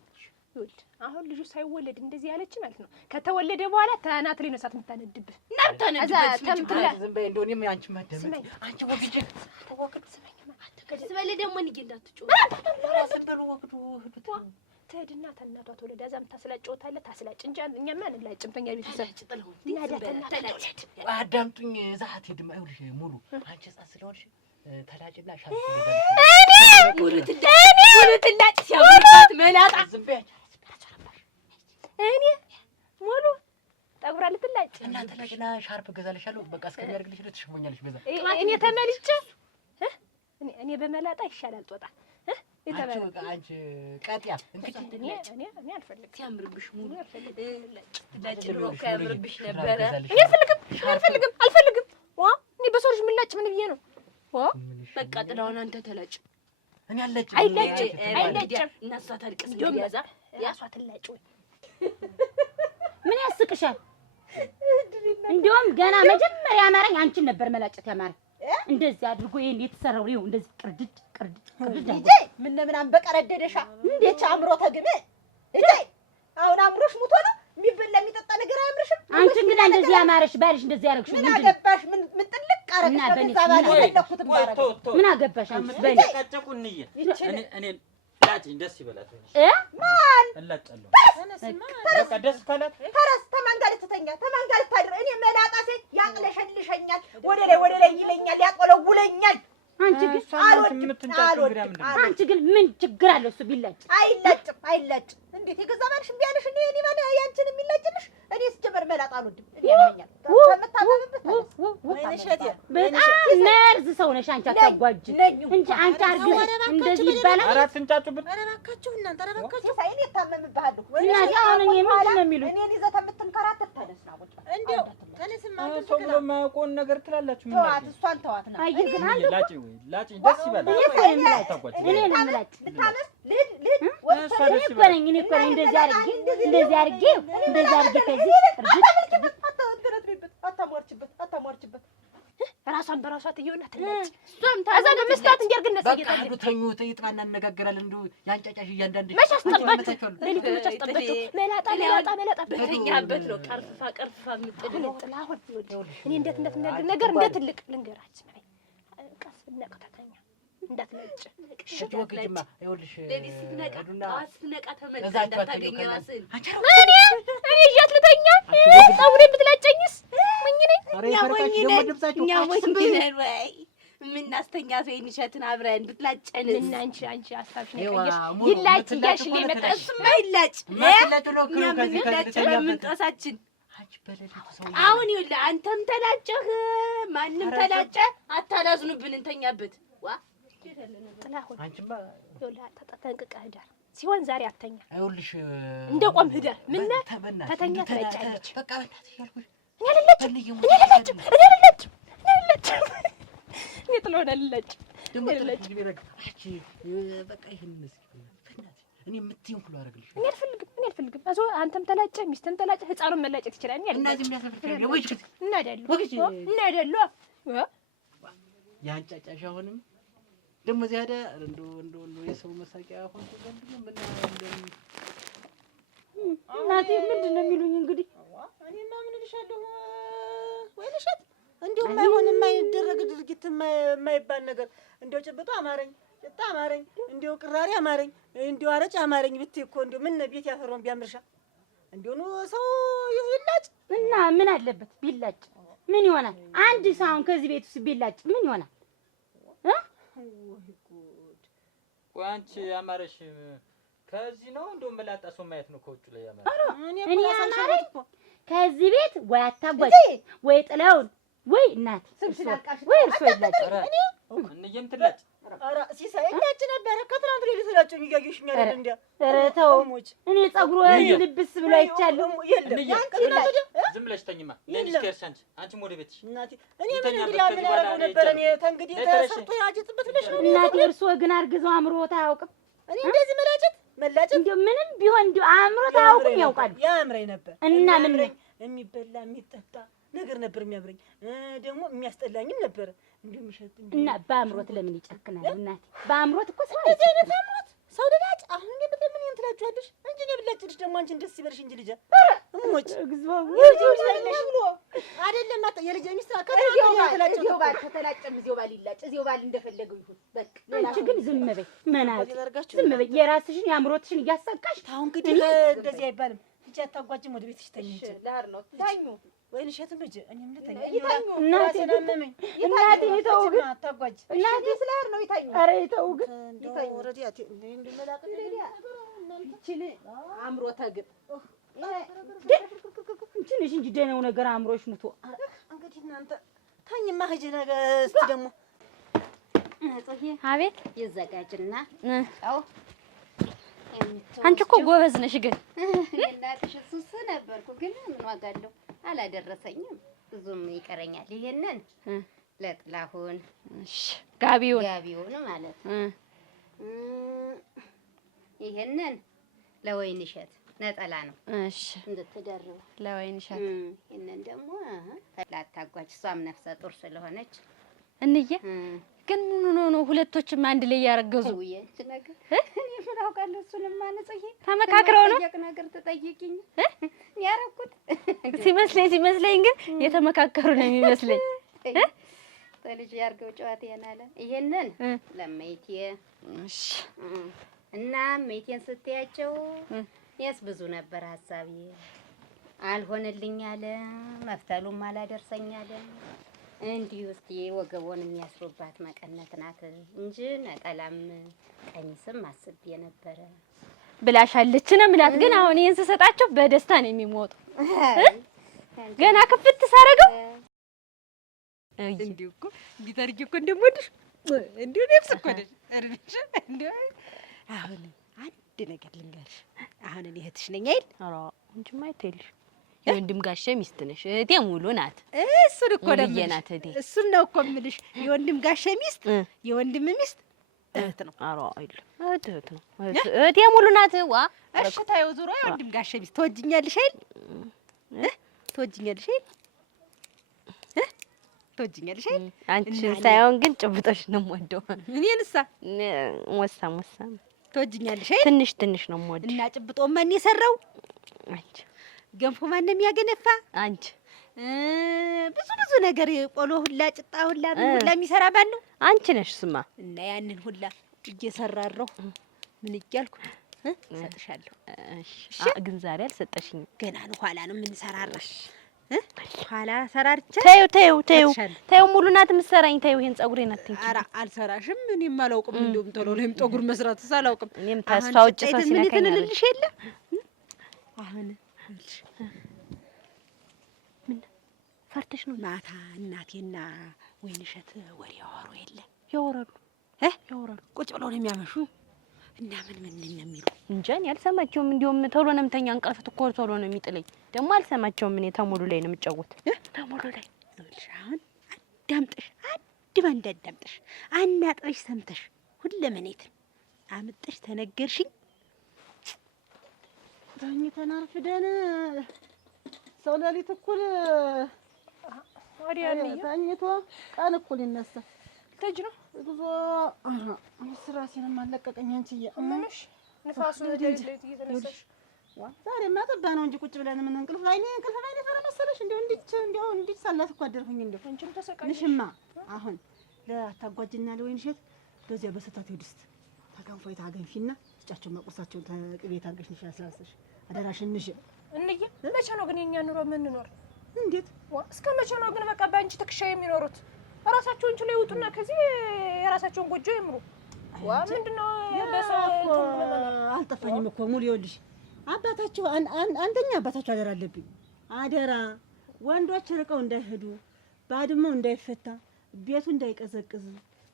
ይወልድ አሁን ልጁ ሳይወለድ እንደዚህ ያለች ማለት ነው። ከተወለደ በኋላ ተናት ላይ ነው እሳት የምታነድብህ። እናንተ ተምትላ ዝም በይ እንደው እኔም አንቺ ማደም አንቺ ወግጄ ተወክድ ስመኝማ አትከድ ስበለ ደግሞ ንግ እንዳትጮህ ዝም በሉ ወግዱ ትሄድና ተናቷ ተወለደ እዛም ታስላጭወታለህ ታስላጭ እንጂ እኛማ አንላጭም። ተኛ ቤተሰብ ጥለው ተላጭ አዳምጡኝ። ዛት ሄድማ ይኸውልሽ ሙሉ አንቺ ጻስ ስለሆንሽ ተላጭና ሻርፕ ወለትላጭ ሲያምርባት መላጣ ዝም በይ እኔ ሙሉ ጠጉራ ልትላጭ እና ተላጭና ሻርፕ ገዛልሻለሁ። በቃ እስከሚያርግልሽ ድረስ ትሽሞኛለሽ። በዛ እኔ ተመልጬ እኔ በመላጣ ይሻላል ጦጣ አንቺ ቀጥያ እንግዲህ እኔ አልፈልግም። ሲያምርብሽ ሙሉ ለጭሮ ካያምርብሽ ነበረ። እኔ አልፈልግም። ዋ እኔ በሰው ልጅ ምላጭ ምን ብዬ ነው? ዋ በቃ ጥላውን አንተ ተላጭ። እኔ አለች አይለጭም እና እሷ ታልቅስ እንደያዛ ያሷ ትላጭ ወይ ምን ያስቅሻል? እንደውም ገና መጀመሪያ ያማረኝ አንቺን ነበር መላጨት ያማረኝ። እንደዚህ አድርጎ ይሄን የተሰራው ነው እንደዚህ ቅርድድ እንዴ ምን ለምን በቀረደደሻ እንዴት አምሮ ተግበ እንዴ አሁን አምሮሽ ሙቶ ነው የሚበላ የሚጠጣ ነገር አያምርሽም? አንቺ ግን እንደዚህ ያማረሽ ባልሽ እንደዚህ ያረግሽ ምን አገባሽ? ምን ጥልቅ አረግሽ? ምን አገባሽ አንቺ በኔ ቀጨቁንዬ እኔ ላጭኝ ደስ ይበላት ማን እላጫለሁ። በቃ ደስ ካላት ተረስ ተማን ጋር ልትተኛ ተማን ጋር ልታድር እኔ መላጣ ሴት ያቅለሸልሸኛል፣ ወደ ላይ ይለኛል፣ ያቆለውለኛል። አንቺ ግን አንቺ ግን ምን ችግር አለው እሱ ቢላጭ? አይላጭም። እንዴት የገዛ ባልሽ እምቢ አለሽ? እኔ ባለ ያንቺን የሚላጭልሽ እኔ ስጀመር መላጣ አልወድም። እኔ ያመኛል ተመታበብት ወይነሸት በጣም ነርዝ ሰው ነሽ አንቺ። አታጓጅ እንጂ አንቺ አርግሽ እንደዚህ ይባላል። አራት እንጫጩብን። ኧረ እባካችሁ እናንተ ኧረ እባካችሁ ሳይኔ ታመምብሃለሁ። እናቴ አሁን እኔ ምንድን ነው የሚሉት? እኔን ይዘህ ተምትንከራተት ተነስና ቁጭ እንደው ተነስማ ሰው ብሎ የማያውቀውን ነገር ትላላችሁ። ምን ተዋት፣ እሷን ተዋት ነው። አይ ግን አንተ ላጭ ወይ ላጭ ደስ ይበላል። እኔ ነው የምላጭ ልታነስ ልድ እኔ እኮ ነኝ እንደዚህ አድርጌ ከዚህ አታሟርችበት ራሷን በራሷ ትየውና ትላጭ። እሷም ታዛ ለመስጣት እንዲያርግነት በቃ ሄዱ ተኙ ይጥማና እንነጋገራለን። እንደው ያንጫጫሽ እያንዳንድ መች አስጠባችሁ ለሊቱ መች አስጠባችሁ? መላጣ በተኛበት ነው ቀርፋ የምጥለው። ጥላሁን እኔ እንዴት ነገር እንደ ትልቅ ልንገራችሁ ማለት ቀስ ነቀተኛ እንዳትለጭ ስትወግጅማ ይኸውልሽ ለሊት ስትነቃ ስትነቃ ተመልሳ እንዳታገኘ ራስህን እኔ ይዣት ደግሞ ልብሳችሁ እኛ ወንድነን ወይ የምናስተኛት ወይን እሸትን አብረን ብትላጨን እና አንቺ ሀሳብሽን የቀየሽ ይላጭ እያልሽ የመጣ እሱማ ይላጭ እኛ ብንላጭ በምንጦሳችን አሁን ይኸውልህ አንተም ተላጨህ ማንም ተላጨ አታላዝኑብን እንተኛበት ዋ ጥላሁን አንቺማ ይኸውልህ ተጠንቅቀህ ዳር ሲሆን ዛሬ አተኛ አይውልሽ እንደ ቆም ሂደህ ምን ተተኛ ትለጫለች በቃ በእናትሽ ያልኩሽ እኔ ልለጭ እኔ ጥሎን ልለጭ በቃ ይሄን እኔ የምትይውን ሁሉ አደርግልሽ። እኔ አልፈልግም። አዞ አንተም ተላጨ ሚስትም ተላጨ ህፃኑን መላጨት ይችላል። እኔ እናዚህ የሚያሰፍልሽ እናደሉ ያንጫጫሽ አሁንም ደግሞ እዚህ ሄደ እንደው የሰው መሳቂያ ሆንኩ ዘንድ ነው ምን እናቴ ምንድን ነው የሚሉኝ እንግዲህ እኔማ ምን እልሻለሁ ወይ ልሸት እንዲሁ የማይሆን የማይደረግ ድርጊት የማይባል ነገር እንዲያው ጭብጦ አማረኝ ጭጣ አማረኝ እንዲያው ቅራሪ አማረኝ እንዲያው አረጭ አማረኝ ብትይ እኮ እንዲያው ምን ቤት ያፈራውን ቢያምርሻ እንዲያው ነው ሰው ይላጭ እና ምን አለበት ቢላጭ ምን ይሆናል? አንድ ሳውን ከዚህ ቤት ውስጥ ቢላጭ ምን ይሆናል? ቆይ አንቺ አማረሽ ከዚህ ነው እንደው መላጣ ሰው ማየት ነው ከውጭ ላይ ያማረ እኔ አማረኝ ከዚህ ቤት ወይ አታጓጭ ወይ ጥላውን ወይ እናት ወይ እርሶ ይላጭ እንየም ትላጭ ኧረ ሲሳይ ይላጭ ነበረ ከትናንት ላይ ልትላጭኝ እያየሽኝ አይደል እንዴ? ኧረ ተው እኔ ጸጉሩ ልብስ ብሎ አይቻለሁ። ዝም ብለሽ ተኝማ ለልጅ ከርሽ አንቺ ወደ ቤትሽ እናቴ እኔ ምን እንግዲህ ምን አደረገው ነበር እኔ ተንግዲህ ተሰርቶ ያጅጥበት ብለሽ ነው እናቴ እርሶ ግን አርግዘው አምሮት አያውቅም። እኔ እንደዚህ መላጨት እንደው ምንም ቢሆን እንደው አምሮት አያውቅም ያውቃሉ። ያምረኝ ነበር እና ምን የሚበላ የሚጠጣ ነገር ነበር የሚያምረኝ ደግሞ የሚያስጠላኝም ነበር እንዴ ምሸት እና በአምሮት ለምን ይጨክናል? እናቴ በአምሮት እኮ ሰው እንደዚህ አይነት አምሮት ሰው ልላጭ አሁን እንዴ በምን እንትላጭዋለሽ እንጂ እኔ ብላጭልሽ ደግሞ አንቺ ደስ ይበልሽ እንጂ ልጅ እሞች እግዚኦ አይደለም ማታ የልጅ ሚስት እዚያው ባል ከተላጨም እዚያው ባል ይላጭ እዚያው ባል እንደፈለገው ይሁን በቃ። አንቺ ግን ዝም በይ መናቅ ዝም በይ የራስሽን የአምሮትሽን እያሳቃሽ ታው እንግዲህ እንደዚህ አይባልም። ልጅ አታጓጅም ወደ ቤትሽ ተኝ እንጂ ላር ነው ታኙ ወይን እሸትም ልጅ እኔም ልተኛ ይታኙ እናቴ ለምመኝ እናቴ ይተው ግን አታጓጅ እናቴ ስላር ነው ይታኙ ኧረ ይተው ግን ይታኙ ረዲያቴ እንደመላቀ ይችል አምሮታ ግን ትንሽ እንጂ ደህናው ነገር አምሮሽ ሙቶ እንግዲህ እናንተ ተኝማ ሂጂ ነገ እስኪ ደግሞ አቤት ይዘጋጅና ጫው አንቺ እኮ ጎበዝ ነሽ ግን እናትሽ ሱስ ነበርኩ ግን ምን ዋጋ አለው አላደረሰኝም ብዙም ይቀረኛል ይሄንን ለጥላሁን እሺ ጋቢውን ማለት ይሄንን ለወይን እሸት ነጠላ ነው እሺ እንድትደርቡ ለወይን እሸት ይሄንን ደግሞ ላታጓች እሷም ነፍሰ ጡር ስለሆነች እንዬ ግን ምን ሆኖ ነው ሁለቶችም አንድ ላይ ያረገዙ? ወይዬ ነገር እኔ ምን አውቃለሁ እሱንማ ነጽዬ ተመካክረው ነው ነገር ተጠይቂኝ ያረኩት ሲመስለኝ ግን የተመካከሩ ነው የሚመስለኝ ተልጅ ያርገው ጨዋታ ያናለ ይሄንን ለማይቴ እሺ እና ሜቴን ስትያቸው የስ ብዙ ነበር ሐሳቤ አልሆነልኝ አለ መፍተሉም አላደርሰኝ አለ እንዲህ ውስጥ ወገቦን የሚያስሩባት መቀነት ናት እንጂ ነጠላም ቀሚስም አስቤ ነበረ ብላሻለች ነው ምላት ግን አሁን ይሄን ስሰጣቸው በደስታ ነው የሚሞቱ ገና ክፍት ሳረገው እንዲሁ እኮ ቢታርጊ እኮ እንደምወድሽ እንዲሁ ነፍስ እኮ ነሽ እርብሽ እንዲሁ አሁን አንድ ነገር ልንገርሽ አሁን እኔ እህትሽ ነኝ አይደል? ኧረ እንጂማ አይተልሽ የወንድም ጋሼ ሚስት ነሽ እህቴ ሙሉ ናት። እሱን እኮ ነው ናት እህቴ እሱን ነው እኮ የምልሽ የወንድም ጋሼ ሚስት የወንድም ሚስት እህት ነው። ኧረ አይደለም እህት ነው እህቴ ሙሉ ናት። ዋ እሺ ታየው ዞሮ የወንድም ጋሼ ሚስት ትወጂኛለሽ አይደል? ትወጂኛለሽ አይደል? ትወጂኛለሽ አይደል? አንቺን ሳይሆን ግን ጭብጦሽ ነው የምወደው። እኔንሳ ሞሳ ትወጂኛለሽ አይደል? ትንሽ ነው የምወደው። እና ጭብጦ ማን የሰራው? አንቺ። ገንፎ ማን የሚያገነፋ? አንቺ። ብዙ ነገር ቆሎ ሁላ ጭጣ ሁላ ሁላ የሚሰራ ማን ነው? አንቺ ነሽ ስማ። እና ያንን ሁላ እየሰራራሁ ምን እያልኩ እሰጥሻለሁ። እሺ ግን ዛሬ አልሰጠሽኝም። ገና ነው ኋላ ነው የምንሰራራሽ። ኋላ ሰራርቼ ተይው ሙሉና ትምሰራኝ ተይው ይሄን ጸጉሬን አትንኪ። ኧረ አልሰራሽም። እኔም አላውቅም። እንደውም ቶሎ ነው ጠጉር መስራት አላውቅም። እኔም ተስፋ ውጭ ሰው ሲነካኝ ልልሽ የለ አሁን ምን ፈርተሽ ነው? ማታ እናቴና ወይንሸት ወሬ ያወሩ የለ ያወራሉ ቁጭ ብለው ነው የሚያመሹ እና ምን የሚሉ እንጃ እኔ አልሰማቸውም። እንዲያውም ቶሎ ነው የምተኛ። እንቅልፍ እኮ ቶሎ ነው የሚጥለኝ። ደግሞ አልሰማቸውም። እኔ ተሙሉ ላይ ነው የምጫወት። ተሙሉ ላይ ይኸውልሽ አሁን አዳምጠሽ አድባንድ አዳምጠሽ አናጥረሽ ሰምተሽ ሁለመኔትን አምጠሽ ተነገርሽኝ። ተኝተን አርፍደን ሰው ሌሊት እኩል ወዲያ ተኝቶ ቀን እኩል ይነሳል። ልጅ ነው ጉዞ ስራሴንም አለቀቀኝ። አንቺዬ ምንሽ ንፋሱ ለሌሊት እየተነሳሽ ዛሬማ ጠባ ነው እንጂ ቁጭ ብለን ምን እንቅልፍ ላይ ፈራ መሰለሽ? እንዲህ ሳላት እኮ አደርኩኝ። አንቺም ተሰቃይሽ ንሽማ አሁን ለአታጓጅና ለወይንሸት በዚያ በሰታቴው ድስት ተገንፎ የታገንፊና ስጫቸው መቁሳቸውን ተቅቤት አድርገሽ ንሽ ያስላሰሽ አደራሽን ንሽ። እንዬ መቼ ነው ግን የኛ ኑሮ የምንኖር? እንዴት እስከ መቼ ነው ግን በቃ በአንቺ ትከሻ የሚኖሩት? ራሳቸውን ችለው ይውጡና ከዚህ የራሳቸውን ጎጆ ይምሩ። ምንድነው በሰው አልጠፋኝም እኮ ሙሉ ይኸውልሽ አባታቸው አንደኛ አባታቸው አደራ አለብኝ። አደራ ወንዶች ርቀው እንዳይሄዱ፣ ባድመው እንዳይፈታ፣ ቤቱ እንዳይቀዘቅዝ።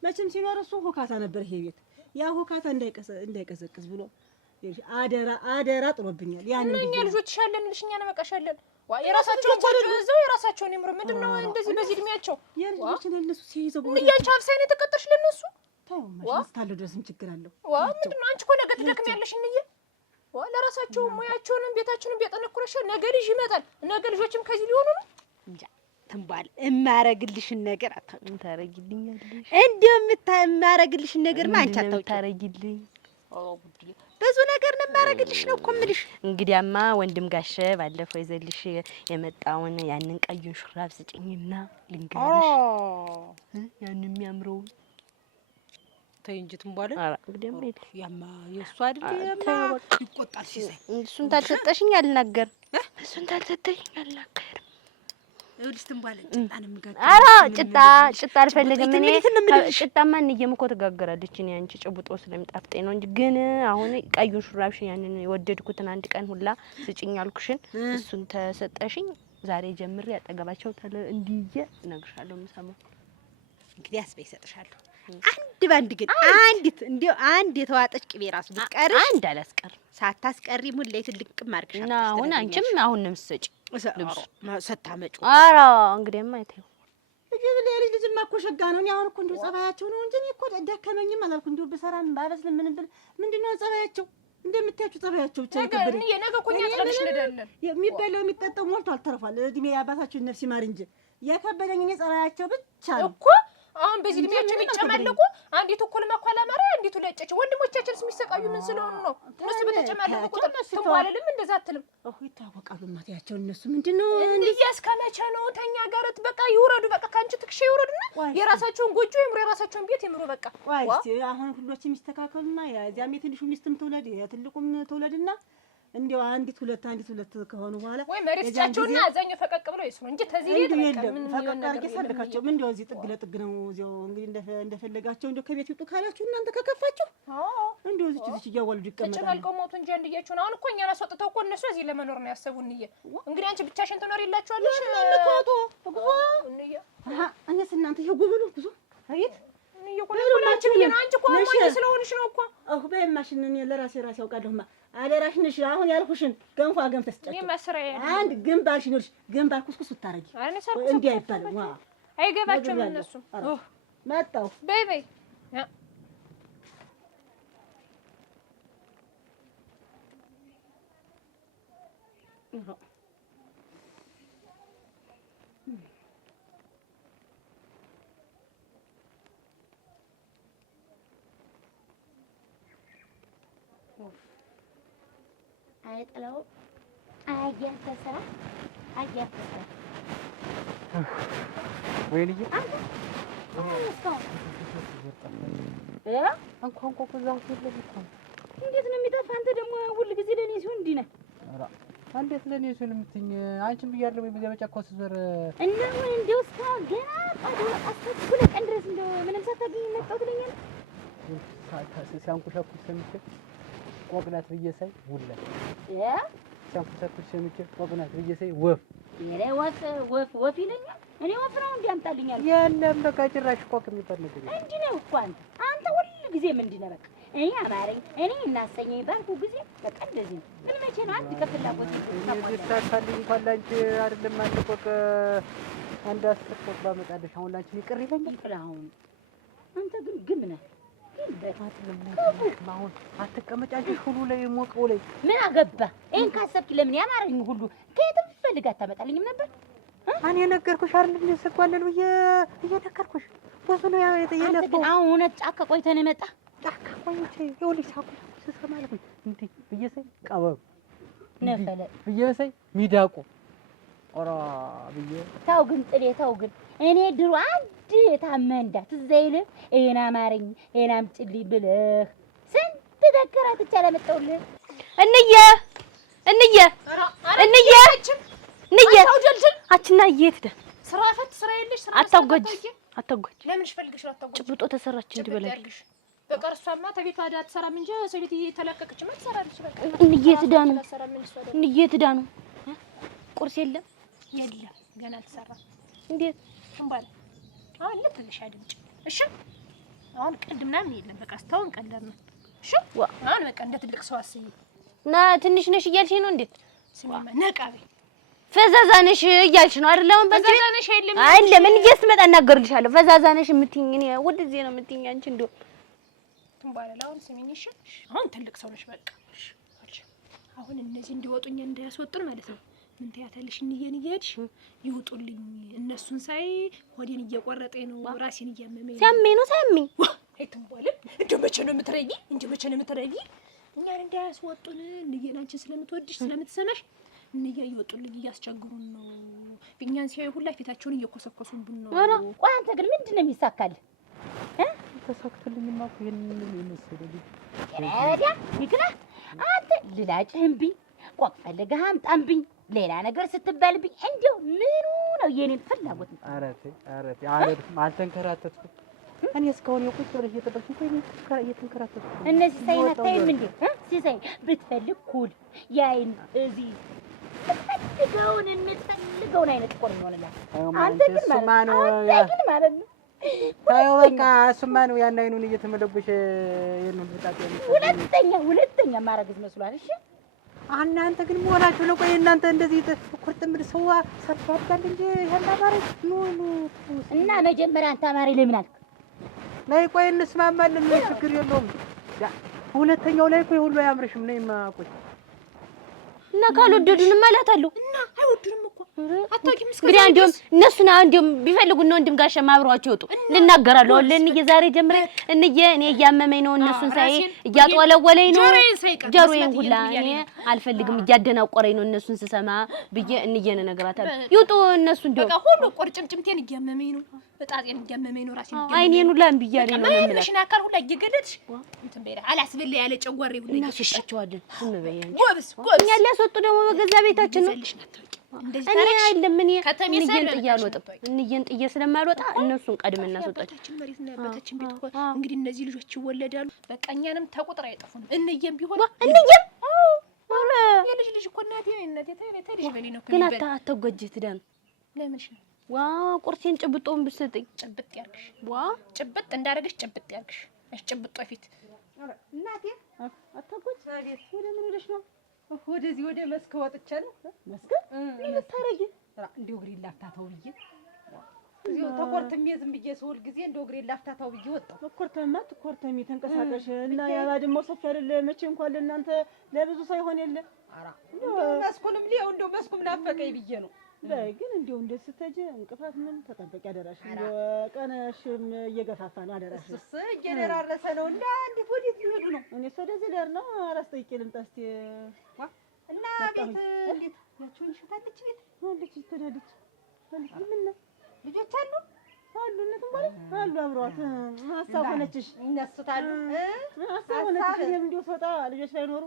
መቼም ሲኖር እሱ ሁካታ ነበር ይሄ ቤት። ያ ሁካታ እንዳይቀዘቅዝ ብሎ አደራ ጥሎብኛል። ያንን እኛ ልጆች ሻለንልሽ እኛ ነመቃሻለን። የራሳቸውን ጎጆ ይዘው የራሳቸውን ይምሩ። ምንድነው እንደዚህ በዚህ እድሜያቸው የልጆችን እነሱ ሲይዘው ብሎ እያንቺ አብሳይ ነው የተቀጠሽ ለነሱ ታለው ድረስም ችግር አለው። ምንድነው አንቺ እኮ ነገ ትደክሚያለሽ እንዬ። ለራሳቸው ሙያቸውንም ቤታቸውንም ቢያጠነክሩሽ ነገ ልጅ ይመጣል። ነገ ልጆችም ከዚህ ሊሆኑ ነው እንጃ። ትንባል እማረግልሽን ነገር አታውቂም። ታረጊልኛለሽ እንደው የማረግልሽን ነገር አንቺ አታውቂም። ታረጊልኝ ብዙ ነገር ነው የማረግልሽ ነው እኮ የምልሽ። እንግዲያማ ወንድም ጋሸ ባለፈው ይዘልሽ የመጣውን ያንን ቀዩን ሹራብ ስጭኝና ልንገርሽ። ያንን የሚያምረውን ተይ እንጂ ትንባለ። እንግዲያማ ያማ የእሱ አይደል ይቆጣል ሲሳይ። እሱን ታልሰጠሽኝ አልናገርም። እሱን ታልሰጠሽኝ አልናገርም። ይኸውልሽ ትንባለ ጭጣ ነው የምጋግረው። ኧረ ጭጣ አልፈልግም እኔ። ጭጣማ እንየም እኮ ትጋግራለች። እኔ አንቺ ጭቡጦ ስለሚጣፍጠኝ ነው እንጂ ግን አሁን ቀዩን ሹራብሽን ያንን የወደድኩትን አንድ ቀን ሁላ ስጭኝ አልኩሽን እሱን ተሰጠሽኝ። ዛሬ ጀምሬ ያጠገባቸው እንዲየ እነግርሻለሁ። የምሰማው እንግዲህ አስበይ እሰጥሻለሁ። አንድ ባንድ ግን አንድ የተዋጠች ቅቤ ራሱ ብትቀርሽ አንድ አላስቀርም። ሳታስቀሪ ሙሌ ትልቅም አድርግሻለሁ። እና አሁን አንቺም አሁን ነው የምትሰጪ ልብስ ሰታመጩ። ኧረ እንግዲህማ አይተው ልጅማ እኮ ሸጋ ነው። እኔ አሁን እኮ እንደው ጸባያቸው ነው እንጂ እኔ እኮ ደከመኝም አላልኩ። እንደው በሰራም ባበስልም ምንም ብል ምንድነው ጸባያቸው? እንደምታያችሁ ጸባያቸው ብቻ ይከበደ። ነገ እኮ እኛ ጥለሽ እንደደለን የሚበላው የሚጠጣው ሞልቷል ተርፏል። እድሜ የአባታችሁን ነፍስ ይማር እንጂ የከበደኝ እኔ ጸባያቸው ብቻ ነው እኮ። አሁን በዚህ እድሜያቸው የሚጨማለቁ አንዲቱ እኮ ለማኳላ ማራ አንዲቱ ለጨች ወንድሞቻችንስ የሚሰቃዩ ምን ስለሆኑ ነው? እነሱ በተጨማለቁ ቁጥር ትንኳለልም እንደዛ አትልም። ይታወቃሉ እናታቸው እነሱ ምንድነው እንዴ? እስከ መቼ ነው ተኛ ጋረት? በቃ ይውረዱ። በቃ ካንቺ ትክሽ ይውረዱና የራሳቸውን ጎጆ ይምሩ፣ የራሳቸውን ቤት ይምሩ። በቃ ዋይስ አሁን ሁሎች የሚስተካከሉና ያዚያም የትንሹ ሚስትም ትውለድ የትልቁም ትውለድና እንዴው አንዲት ሁለት ከሆኑ በኋላ ወይ መሪስቻቸውና አዛኛው ፈቀቅ ብለው ይስሩ እንጂ ተዚህ ቤት በቃ ምን ፈቀቅ አድርጌ ሰልካቸው ምን እንደው እዚህ ጥግ ለጥግ ነው እዚያው እንግዲህ እንደፈለጋቸው እንደው ከቤት ይውጡ ካላችሁ እናንተ ከከፋችሁ እንደው እዚህ እያዋልዱ ይቀመጣሉ። ተጨናንቀው ሞቱ እንጂ አንድያቸውን አሁን እኮ እኛን አስወጥተው እኮ እነሱ እዚህ ለመኖር ነው ያሰቡን። እንግዲህ አንቺ ብቻሽን ትኖሪላችኋለሽ። እንኳን ጉዞ እኔስ እናንተ ይጉብሉ ጉዞ አቤት ይቆላችሁ ነው። አንቺ እኮ ማን ስለሆንሽ ነው እኮ በማሽን እኔ ለራሴ ያውቃለሁማ። አደራሽንሽ አሁን ያልኩሽን ገንፎ አገንፈስ ጨጭ እኔ መስራዬ አንድ ግንባርሽ ነው ግንባር ኩስኩስ ታረጊ እንዴ አይባልም። አይገባቸውም እነሱ መጣው በይ በይ አይጥለው አያተሰራ ወይንዬ እንኳን ኮኮዛው ሁሉ ልኮ እንዴት ነው የሚጠፋ? አንተ ደግሞ ሁሉ ጊዜ ለኔ ሲሆን እንዲህ ነህ። እንዴት ለኔ እሱን የምትይኝ? አንቺም ብያለሁ ወይ በዚያ በጫካው ስዞር እና ምን እንደው እስካሁን ገና አስፈት ሁለት ቀን ድረስ እንደው ምንም ሳታገኝ መጣሁ ትለኛለህ? ሲያንኩሻኩሽ ሰምቼ ቆቅ ናት ብዬ ሳይ ውላ ሲያንኩሻኩሽ ሰምቼ ቆቅ ናት ብዬ ሳይ ወፍ ወፍ ይለኛል። እኔ ወፍ ነው እንዲያምጣልኛል። የለም በቃ ጭራሽ ቆቅ የሚባል ነገር የለም። እንዲህ ነው እኮ አንተ ሁሉ ጊዜ ምንድን ነው በቃ እኔ አማረኝ እኔ እናሰኘኝ ባልኩ ጊዜ በቃ እንደዚህ ነው። ምን መቼ ነው አንተ ከፍላጎት ይታካልኝ እንኳን ላንቺ አይደለም አንድ ቆቅ አንድ 10 ቆቅ ባመጣልሽ አሁን ላንቺ ይቅር ይለኛል። አሁን አንተ ግን ግም ነህ። አሁን አትቀመጫለሽ ሁሉ ላይ ሞቀው ላይ ምን አገባ? ይሄን ካሰብክ ለምን ያማረኝ ሁሉ ከየትም ፈልግ አታመጣልኝም ነበር? እኔ ነገርኩሽ አይደል እንደ ሰጓለል ብዬ እየነገርኩሽ ብዙ ነው የለፈው። አሁን እውነት ጫካ ቆይተህ ነው የመጣ? ጫካ ቆይቼ ይኸውልሽ ሳቁሽ ስሰማ ማለት ነው እንዴ ብዬ ሳይ ቀበብ ነፈለ ብዬ ሳይ ሚዳቁ ኦራ ብዬ ተው ግን ጥሌ ተው ግን እኔ ድሮ አንድ የታመንዳ ትዝ አይልም? ይሄን አማረኝ ይሄን አምጪልኝ ብለህ ስንት ተከራትቼ አላመጣሁልህ። እንዬ አችና የት ደ ስራ ፈት ስራ የለሽ ስራ አታጓጅ ለምን ፈልግሽ አታጓጅ ጭብጦ ተሰራች እንድበላልሽ በቃ እሷማ ተቤቷ ዳ አትሰራም እንጂ ሰቤት እየተለቀቀች ማ ትሰራለች። በቃ እንዬ ትዳ ነው ቁርስ የለም ገና አልተሰራም። እንዴት እንባል አሁን ለትንሽ አድምጪ እሺ። አሁን ቀልድ ምናምን የለም በቃ እስካሁን ቀለር ነው እሺ። አሁን በቃ እንደ ትልቅ ሰው አስቢ እና ትንሽ ነሽ እያልሽ ነው እንዴ? ስሚማ ነቃቤ ፈዛዛ ነሽ እያልሽ ነው አይደል? አሁን በዚህ ፈዛዛ ነሽ አይደለም አይደለም እንዴ ስትመጣ እናገርልሻለሁ። ፈዛዛ ነሽ የምትይኝ እኔ ወደዚህ ነው የምትይኝ አንቺ እንደው ትንባላል። አሁን ስሚኝ እሺ። አሁን ትልቅ ሰው ነሽ በቃ እሺ። አሁን እነዚህ እንዲወጡኝ እንዳያስወጡን ማለት ነው ምን ታያታለሽ? እንየን እየሄድሽ ይውጡልኝ። እነሱን ሳይ ሆዴን እየቆረጠኝ ነው፣ ራሴን እያመመኝ ነው። ሲያመኝ ነው ሲያመኝ አይ ትንባልም እንደው መቼ ነው የምትረጊ? እኛን እንዳያስወጡን እንየን አንቺን ስለምትወድሽ ስለምትሰማሽ እንያ ይወጡልኝ እያስቸግሩን ነው። እኛን ሲያዩ ሁላ ፊታቸውን እየኮሰኮሱብን ነው። ቆይ አንተ ግን ምንድን ነው የሚሳካልህ? ተሳክቶልኝማ እኮ ይሄንን የመሰለኝ ታዲያ ይግራ አንተ ልላጭህምብኝ ቆቅ ፈልገህ አምጣምብኝ ሌላ ነገር ስትባልብኝ እንደው ምኑ ነው የኔን ፍላጎት ነው? ኧረ ተይ አልተንከራተትኩም እኔ እስካሁን የቁጭ ብለሽ እየጠበቅሽ እኮ እየተንከራተትኩ እነዚህ ሳይነታይም እንዴ ሲሳይ ብትፈልግ ኩል ያይን እዚህ የምትፈልገውን አይነት እኮ ነው የሚሆንላት። አንተ ግን ማለት ነው ታዩ በቃ እሱማ ነው ያን አይኑን እየተመለጎሽ የምን ብጣት ሁለተኛ ማረግዝ መስሏል። እሺ እናንተ ግን መሆናችሁ ነው። ቆይ እናንተ እንደዚህ ቁርጥም ሰው ሰርቶ አድርጋል እንጂ ያላ ማረግ ኑ እና መጀመሪያ አንተ አማሪ ለምን አልክ? ላይ ቆይ እንስማማለን፣ ችግር የለውም። ሁለተኛው ላይ ቆይ ሁሉ አያምርሽም ነይማ ቆይ እና ካልወደዱንም ማለት አለው እና አይወዱንም እኮ አታውቂም። እንግዲህ እነሱና ቢፈልጉ ነው ወንድም ጋር ሸማብሯቸው ይወጡ ልናገራለሁ። ለእንዬ ዛሬ ጀምሬ እንዬ እኔ እያመመኝ ነው እነሱን ሳይ እያጧለወለኝ ነው ጀሮዬን ሁላ እኔ አልፈልግም እያደናቆረኝ ነው እነሱን ስሰማ ብዬ እንዬን እነግራታለሁ። ይውጡ እነሱ እንደው በቃ ሁሉ ቁርጭምጭምቴን እያመመኝ ነው በጣጤን እያመመኝ ነው ራሴን እያመመኝ አይኔን ሁላ እምቢ እያለኝ ነው የምልህ። ምንሽና አካል ሁላ እየገለጥሽ እንትን በይ አላስበላ ያለ ጨጓሬ ሁላ እናስወጣቸዋለን። ዝም በይ አንቺ ጎብስ እኛ ሊያስወጡ ደግሞ በገዛ ቤታችን ነው። እኔ አይደለም እኔ እንዬን ጥዬ አልወጣም። እንዬን ጥዬ ስለማልወጣ እነሱን ቀድመን እናስወጣቸው። መሬትና ያባታችን ቤት እኮ እንግዲህ እነዚህ ልጆች ይወለዳሉ። በቃ እኛንም ተቆጥራ አይጠፉንም። እንዬም ቢሆን እንዬም የልጅ እኮ እናቴ ተልጅ በኔ ነው ግን አታጓጅ ትዳን ለምንሽ ነው ቁርሴን ጭብጦን ብትሰጠኝ ጭብጥ ያርግሽ። ጭብጥ እንዳረግሽ ጭብጥ ያርግሽ። እሺ ጭብጦ ፊት እናቴ አታጓጅ ታዲያ ወደ ምን ሄደሽ ነው? ወደዚህ ወደ መስክ ወጥቻለሁ። መስክ ምን ታረጊ? እንደው እግሬን ላፍታታው ብዬ እዚሁ ተቆርተም ዝም ብዬ ስውል ጊዜ እንደው እግሬን ላፍታታው ብዬ ወጣሁ። ተቆርተማ ተቆርተሚ ተንቀሳቀሽ እና ያባ ደግሞ ሰፊ አይደለ መቼ እንኳን ለእናንተ ለብዙ ሰው ይሆን የለ። መስኩንም ሊያው እንደው መስኩም ናፈቀኝ ብዬ ነው። ላይ ግን እንደው ስትሄጂ እንቅፋት ምን ተጠንቀቂ አደራሽ። እንደው ቀነሽም እየገፋፋ ነው አደራሽ። እሱስ እየደራረሰ ነው እና እንዴት ወዴት ሊሄዱ ነው? እኔስ ወደዚህ ልሄድ ነው። አላስጠይቄ ልምጣ እስኪ እና ቤት እንዴት ያችሁን ሽታለች ቤት ወንድች ትዳለች ምን ነው ልጆች አሉ? አሉ እነቱም ማለት አሉ አብሯት ሀሳብ ሆነችሽ እነሱታሉ ሀሳብ ሆነችሽ እኔም እንዲሁ ስወጣ ልጆች ሳይኖሩ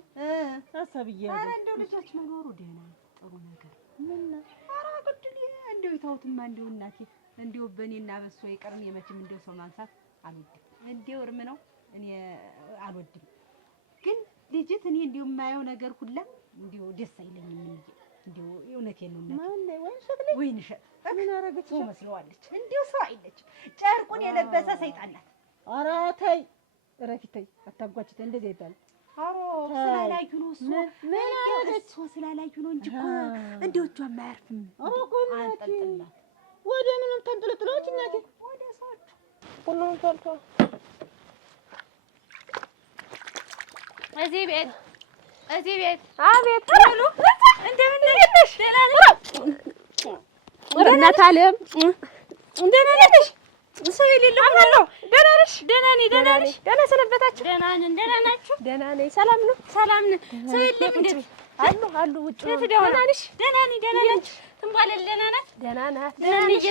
ሀሳብ እያለ ኧረ እንደው ልጆች መኖሩ ደህና ጥሩ ነገር ምን ኧረ ግድል እንደው ይተውትማ እንደው እናቴ እንደው በእኔና በእሷ ይቀርም የመችም እንደው ሰው ማንሳት አልወድም እንደው እርም ነው እኔ አልወድም ግን ልጅት እኔ እንደው የማየው ነገር ሁላ እንደው ደስ አይለኝም እንደው እውነቴን ነው እናቴ ማን ላይ ወይን ሸጥ ምን አረገች መስለዋለች እንደው ሰው አይለች ጨርቁን የለበሰ ሰይጣን ናት ኧረ ተይ እረፊ ተይ አታጓችተ እንደዚህ ይባል አሮ ስላላዩ ነው እሱ ምን አረገች እሱ ስላላዩ ነው እንጂ እኮ እንደው እጇ ማያርፍም አሮ አንጠልጥላት ወደ ምንም ተንጠልጥሎች እናቴ ወደ ሰዎች ሁሉም ተልቶ እዚህ ቤት አቤት ሁሉ እንደምን ነሽ ደህና ነሽ እናት አለም ደህና ነሽ ሰው የሌለው አምናለሁ ደህና ነሽ ደህና ነሽ ደህና ሰነበታችሁ ደህና ነን ደህና ናችሁ ደህና ነኝ ሰላም ነው ሰላም ነን ሰው የለም እንዴ አሉ ውጭ ደህና ነሽ ደህና ነኝ ትንባለል ደህና ናት ደህና ነሽ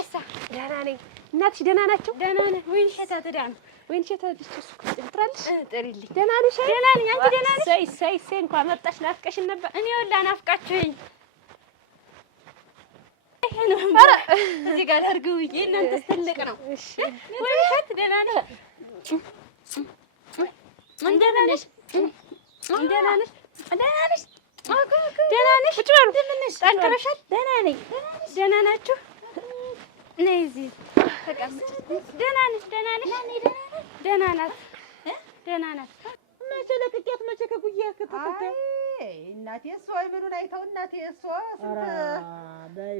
ደህና ነኝ እናትሽ ደህና ናቸው ደህና ነን ወይን ሸታ ተዳነ ወይን ሸታ ልጅስ ጥራልሽ ጥሪልኝ ደህና ነሽ ደህና ነኝ አንቺ ደህና ነሽ ሰይ እንኳን መጣሽ ናፍቀሽን ነበር እኔ ወላ ናፍቃችሁኝ ኧረ እዚህ ጋር አድርገው ብዬሽ እናንተስ ትልቅ ነው እሺ ወይን ሸት ደህና ነሽ ደህና ነሽ ደህና ነሽ ደህና ነሽ ቁጭ በሉ ጠንክረሻል ደህና ነኝ ደህና ናችሁ ነይ እዚህ ተቀመጭ ደህና ነሽ ደህና ናት መቼ ለቅቄያት መቼ ከጉያ ከተከተ እናቴ እሷ ምኑን አይተው እናቴ እሷ በይ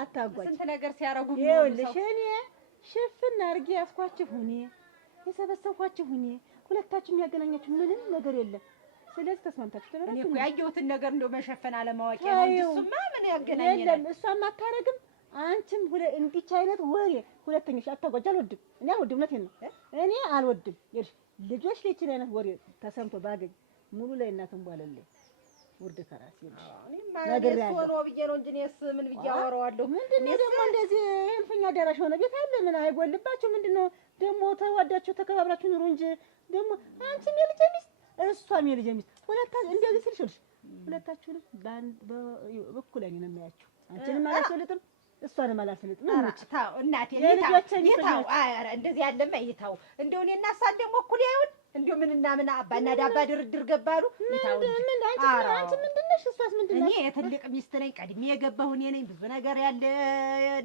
አታጓጭ ስንት ነገር ሲያረጉ ይኸውልሽ እኔ ሽፍን አድርጌ ያስኳችሁ እኔ የሰበሰብኳችሁ እኔ ሁለታችሁም ያገናኛችሁ ምንም ነገር የለም ስለዚህ ተስማምታችሁ ተበላችሁ እኔ እኮ ያየሁትን ነገር እንደው መሸፈን አለማወቂያ ነው እንጂ እሱማ ምን ያገናኛል የለም እሷም አታረግም አንቺም እንዲች አይነት ወሬ ሁለተኛሽ አታጓጅ አልወድም እኔ አልወድም እውነቴን ነው እኔ አልወድም ይልሽ ልጆች ለችን አይነት ወሬ ተሰምቶ ባገኝ ሙሉ ላይ እናትን ባለልኝ ውርድ ከራስ ይልሽ ነገር ያለው ነው ብዬ ነው እንጂ እኔስ ምን ብዬ አወራዋለሁ ምንድነው ደግሞ እንደዚህ እልፍኛ አዳራሽ ሆነ ቤት አለ ምን አይጎልባችሁ ምንድነው ደግሞ ተዋዳችሁ ተከባብራችሁ ኑሩ እንጂ ደግሞ አንቺም የልጅ ሚስት እሷም የልጅ ሚስት ሁለታችሁ እንደዚህ ስልሽልሽ ሁለታችሁንም በእኩል አይን ነው የሚያያችሁ አንቺንም አላስልጥም እሷንም አላስልጥም ታው እናቴ ይታው ኧረ እንደዚህ ያለማ ይታው እንደው እኔና እሷን ደግሞ እኩል ያዩን እንደው ምንና ምን አባና ዳባ ድርድር ገባሉ ይታው አንቺ ምንድነሽ እሷስ ምንድነሽ እኔ የትልቅ ሚስት ነኝ ቀድሜ የገባሁ እኔ ነኝ ብዙ ነገር ያለ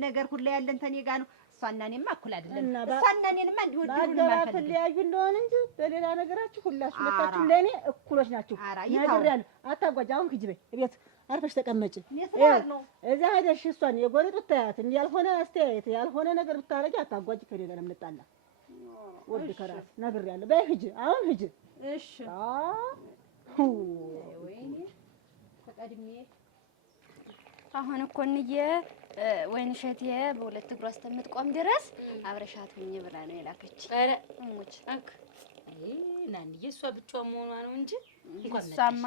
ነገር ሁሉ ያለን ተኔ ጋር ነው እሷና እኔማ እኩል አይደለም እሷና እኔንማ እንዲወዱን ማለት ነው ለያዩ እንደሆነ እንጂ በሌላ ነገራችሁ ሁላችሁ መጣችሁ ለኔ እኩሎች ናችሁ ነግሬያለሁ አታጓጅ አሁን ሂጂ በይ ቤት አርፈሽ ተቀመጪ እዛ ሄደሽ እሷን የጎረጡ ታያት እንዴ ያልሆነ አስተያየት ያልሆነ ነገር ብታረጊ አታጓጅ ከኔ ጋር እንጣላ ወድ ከራስ ነግሬያለሁ በይ ሂጂ አሁን ሂጂ እሺ ወይኔ ተቀድሜ አሁን እኮ እንዬ ወይን ሸቴ በሁለት እግሯ እስከምትቆም ድረስ አብረሻት ሁኚ ብላ ነው የላከች ኧረ እሙች አክ ናንዬ እሷ ብቻዋን መሆኗ ነው እንጂ እንኳን እሷማ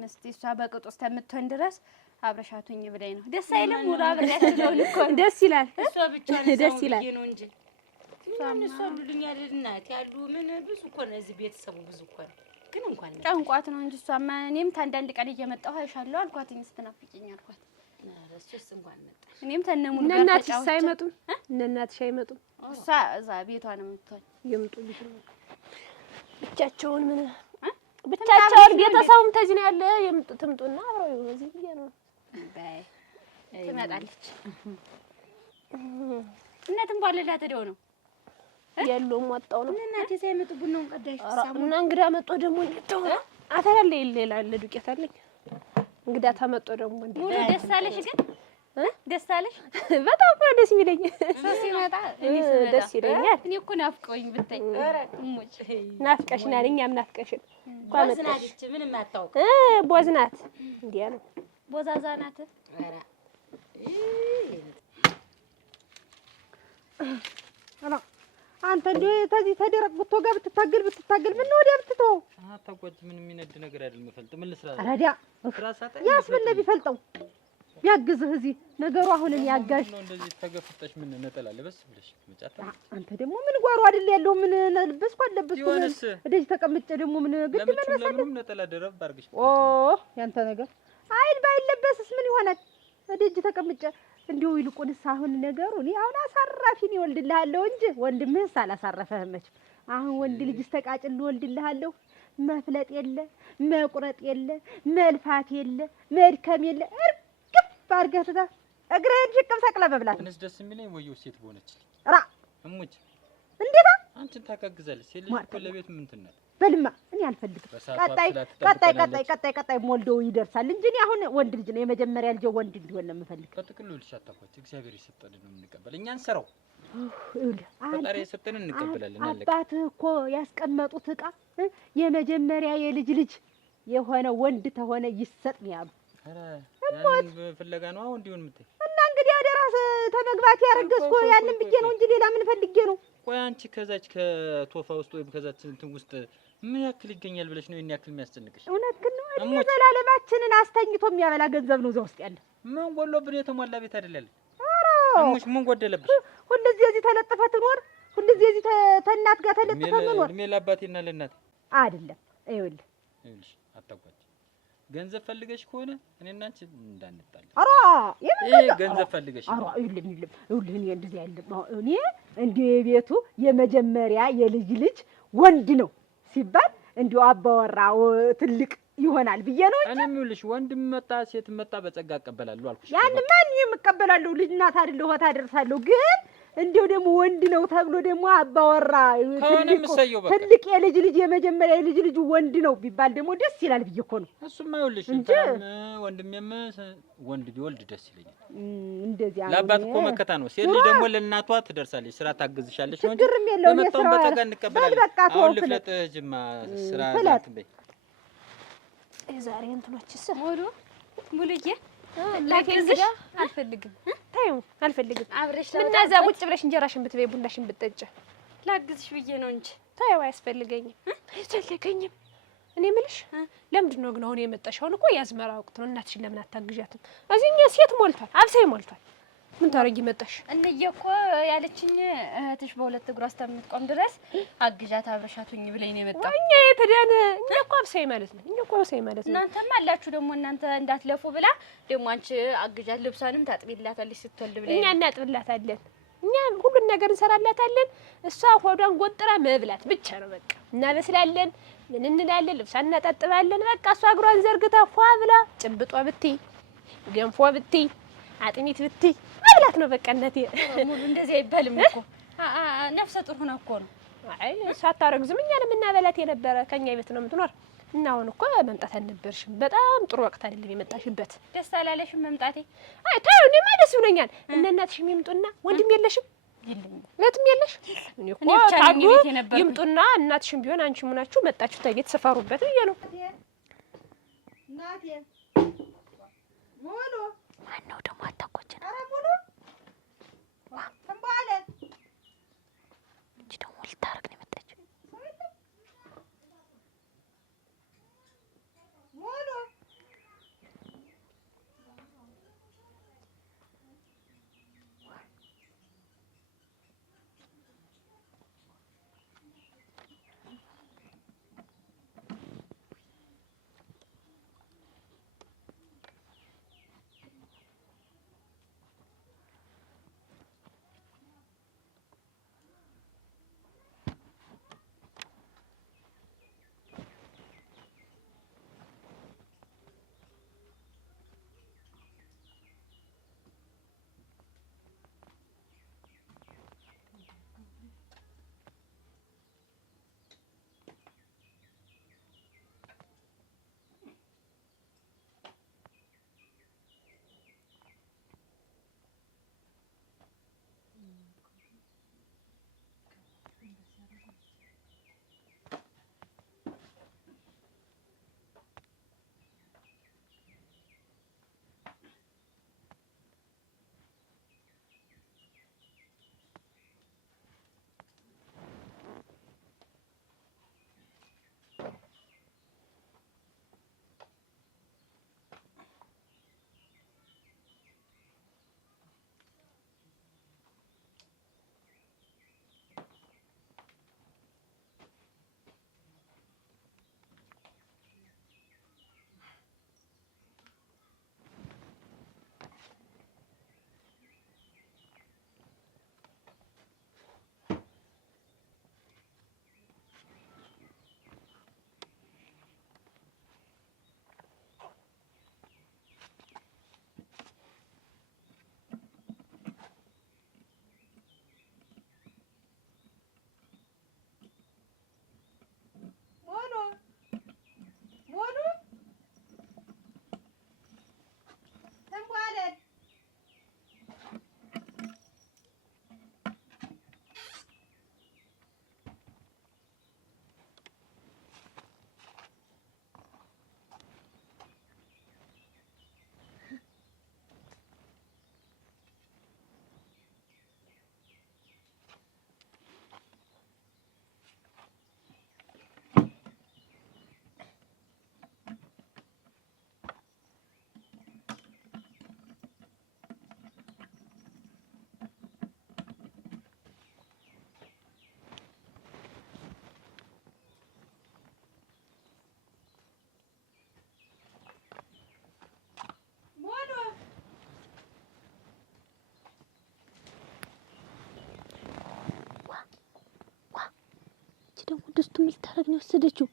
ምስቲ እሷ በቅጡ እስከምትሆን ድረስ አብረሻት ሁኚ ብላኝ ነው ደስ አይልም ሙሉ አብረሻት ነው እኮ ደስ ይላል እሷ ብቻዋን ደስ ይላል ነው እንጂ እሷ ሁሉኛ እናት ያሉ ምን ብዙ እኮ ነው እዚህ ቤተሰቡ ብዙ እኮ ነው ግን እንኳን ጨንቋት ነው እንጂ እሷማ እኔም ታንዳንድ ቀን እየመጣሁ አይሻለሁ አልኳት ስትናፍቂኝ አልኳት እሱስ እንኳን መጣ እኔም ተነሙን ጋር እናትሽ ሳይመጡም እናትሽ አይመጡም እሷ እዛ ቤቷ ነው የምትሆን ይምጡ ብቻቸውን ምን ብቻቸውን ቤተሰቡም ተዚህ ነው ያለ ይምጡ ትምጡና አብረው እዚህ ብዬ ነው ባይ ትመጣለች እናትም ባለላ ተደው ነው የለውም ወጣው ነው እናቴ ሳይመጡ ቡናውን ቀዳሽ እና እንግዳ መጥቶ ደግሞ እንደው አታላለ ሌላ ዱቄት አለኝ እንግዳ ተመጥቶ ደግሞ ሙሉ ደስ አለሽ ግን ደስ አለሽ በጣም ነው ደስ የሚለኝ ሲመጣ ደስ ይለኛል እኔ እኮ ናፍቀውኝ ብታይ እሙጭ ናፍቀሽናል እኛም ናፍቀሽን ቦዝናት ምንም አታውቅ ቦዝናት እንዲያ ነው ቦዛዛ ናት ኧረ አንተ እንደው ተዚህ ተደረቅ ብትወጋ ብትታገል ምን ነው ወዲያ ብትተው አታጓጅ ምንም የሚነድ ነገር አይደል መፈልጥ ምን ልስራ አራዲያ ስራ ሳጣ ያስበለ ቢፈልጠው ቢያግዝህ እዚህ ነገሩ አሁንም ያጋዥ ነው። እንደዚህ ተገፍተሽ ምን ነጠላ ለበስ ብለሽ መጫታ። አንተ ደግሞ ምን ጓሮ አይደል ያለው ምን ለብስኩ አለብስኩ እደጅ ተቀምጬ ደግሞ ምን ግድ መልበስ ለምንም ነጠላ ደረብ አድርገሽ። ያንተ ነገር አይል ባይለበስስ ምን ይሆናል? እደጅ ተቀምጬ እንዲሁ ይልቁንስ አሁን ነገሩ እኔ አሁን አሳራፊን ይወልድልሃለሁ እንጂ ወንድምህስ አላሳረፈህም መች። አሁን ወንድ ልጅ ተቃጭል ወልድልሃለሁ። መፍለጥ የለ መቁረጥ የለ መልፋት የለ መድከም የለ እርግፍ አድርገህ ትታ እግርህን ሽቅብ ሰቅለህ መብላት። እኔስ ደስ የሚለኝ ወየው ሴት በሆነች ራ እሙች እንዴታ አንቺን ታካግዛለች። ሴት ልጅ እኮ ለቤት ምን ትናል? በልማ እኔ አልፈልግም። ቀጣይ ሞልዶ ይደርሳል እንጂ እኔ አሁን ወንድ ልጅ ነው የመጀመሪያ ልጅ ወንድ እንዲሆን ነው የምፈልግ። በጥቅሉ ልጅ አታውቋት። እግዚአብሔር የሰጠን ነው የምንቀበል። እኛ እንሰራው ፈጣሪ የሰጠን እንቀበላለን። አባትህ እኮ ያስቀመጡት ዕቃ የመጀመሪያ የልጅ ልጅ የሆነ ወንድ ተሆነ ይሰጥ ነው ያሉ። ያን ፍለጋ ነው አሁን እንዲሆን የምትይ እና እንግዲህ አደራስ ተመግባት ያረገዝኩ ያንን ብዬ ነው እንጂ ሌላ ምን ፈልጌ ነው? ቆይ አንቺ ከዛች ከቶፋ ውስጥ ወይም ከዛች እንትን ውስጥ ምን ያክል ይገኛል ብለሽ ነው ይሄን ያክል የሚያስጨንቅሽ? እውነት ግን እድሜ ዘላለማችንን አስተኝቶ የሚያበላ ገንዘብ ነው እዛ ውስጥ ያለ። ምን ጎሎብን? የተሟላ ቤት አይደለም። እሙሽ ምን ጎደለብሽ? ሁልጊዜ እዚህ ተለጥፈህ ትኖር፣ ሁልጊዜ እዚህ ተናት ጋር ተለጥፈህ ትኖር። እድሜ ለአባቴና ለእናቴ አይደለም። ይኸውልህ አታውቋት። ገንዘብ ፈልገሽ ከሆነ እኔና አንቺ እንዳንጣላ። ገንዘብ ፈልገሽ ይኸውልህ እኔ እንደዚህ አይደለም። እኔ እንደ ቤቱ የመጀመሪያ የልጅ ልጅ ወንድ ነው ሲባል እንዲሁ አባወራ ትልቅ ይሆናል ብዬ ነው እንጂ እኔም ይኸውልሽ ወንድም መጣ ሴት መጣ በጸጋ እቀበላለሁ አልኩሽ። ያን ማን የምቀበላለሁ? ልጅ እናት አይደለሁ ሆታ አደርሳለሁ። ግን እንዲሁ ደግሞ ወንድ ነው ተብሎ ደግሞ አባወራ ትልቅ የልጅ ልጅ የመጀመሪያ የልጅ ልጅ ወንድ ነው ቢባል ደግሞ ደስ ይላል ብዬ እኮ ነው። እሱማ ይኸውልሽ ወንድሜም ወንድ ቢወልድ ደስ ይለኛል። እንደዚያ ለአባት እኮ መከታ ነው። ሴት ልጅ ደግሞ ለእናቷ ትደርሳለች፣ ስራ ታግዝሻለች ነው እንጂ ችግርም የለውም። የመጣውን በጸጋ እንቀበላለን። አሁን ልፍለጥ ጅማ ስራ ዛትበይ ዛሬ እንትኖችስ ሙሉዬ ላግዝሽ አልፈልግም። ታዩ አልፈልግም። ምን እዛ ቁጭ ብለሽ እንጀራሽን ብትበይ ቡናሽን ብትጠጪ ላግዝሽ ብዬ ነው እንጂ ታዩ አያስፈልገኝም። አይፈልገኝም። እኔ የምልሽ ለምንድን ነው ግን አሁን የመጣሽ? አሁን እኮ የአዝመራ ወቅት ነው። እናትሽን ለምን አታግዣትም? እዚህኛ ሴት ሞልቷል፣ አብሳይ ሞልቷል። ምን ታረጊ መጣሽ? እንዬ እኮ ያለችኝ እህትሽ በሁለት እግሯ እስከምትቆም ድረስ አግዣት አብረሻቱኝ ብለኝ ነው የመጣው። እኛ የተዳነ እኛ እኮ አብሳይ ማለት ነው። እኛ እኮ አብሳይ ማለት ነው። እናንተም አላችሁ ደግሞ እናንተ እንዳትለፉ ብላ ደግሞ አንቺ አግዣት ልብሷንም ታጥቢላታለሽ ስትወልድ ብለኝ እኛ እናጥብላታለን። እኛ ሁሉን ነገር እንሰራላታለን። እሷ ሆዷን ጎጥራ መብላት ብቻ ነው በቃ። እናበስላለን፣ ምን እንላለን፣ ልብሷ እናጣጥባለን። በቃ እሷ እግሯን ዘርግታ ፏ ብላ ጭብጧ ብትይ ገንፎ ብትይ አጥሚት ብትይ መብላት ነው በቃ። እናቴ ሙሉ እንደዚህ አይባልም እኮ ነፍሰ ጡር ሆና እኮ ነው። አይ ሳታረግዝም እኛን የምናበላት የነበረ ከኛ ቤት ነው የምትኖር። እና አሁን እኮ መምጣት አልነበርሽም። በጣም ጥሩ ወቅት አይደለም የመጣሽበት። ደስ አላለሽም መምጣቴ? አይ ታዩ እኔማ ደስ ብሎኛል። እነ እናትሽም ይምጡና ወንድም የለሽም? የለኝም። እህትም የለሽ? እኔ እኮ ታዱ ይምጡና እናትሽም ቢሆን አንቺ ምናችሁ መጣችሁ ታጌት ሰፈሩበት ብዬ ነው። እናቴ ሙሉ ማነው ደግሞ አታቆጭና? ኧረ ሙሉ ተንባለ እንጂ ደግሞ ልታረግ ነው የመጣችው። ሙሉ ደግሞ ድስቱ ምን ልታረግ ነው የወሰደችው?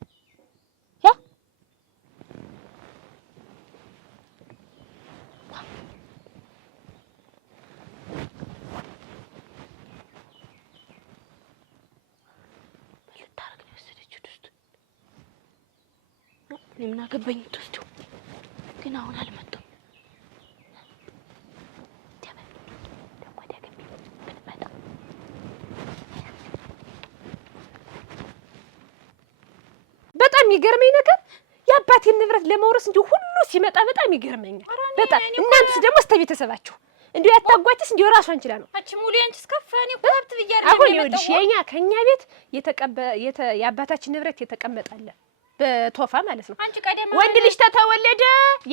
ምን አገባኝ ትወስደው ግን አሁን አልመጣም። በጣም የሚገርመኝ ነገር የአባቴን ንብረት ለመውረስ እንዲሁ ሁሉ ሲመጣ በጣም ይገርመኛል። በጣም እናንተስ ደግሞ እስከ ቤተሰባችሁ እንዲሁ ያታጓችስ እንዲሁ ራሷን ችላ ነው። አቺ ሙሉ ያንቺስ ከፋኔ እኮ ሀብት ብያለሁ። አሁን ይኸውልሽ ከኛ ቤት የአባታችን ንብረት የተቀመጣለ በቶፋ ማለት ነው። አንቺ ቀደም ወንድ ልጅ ተተወለደ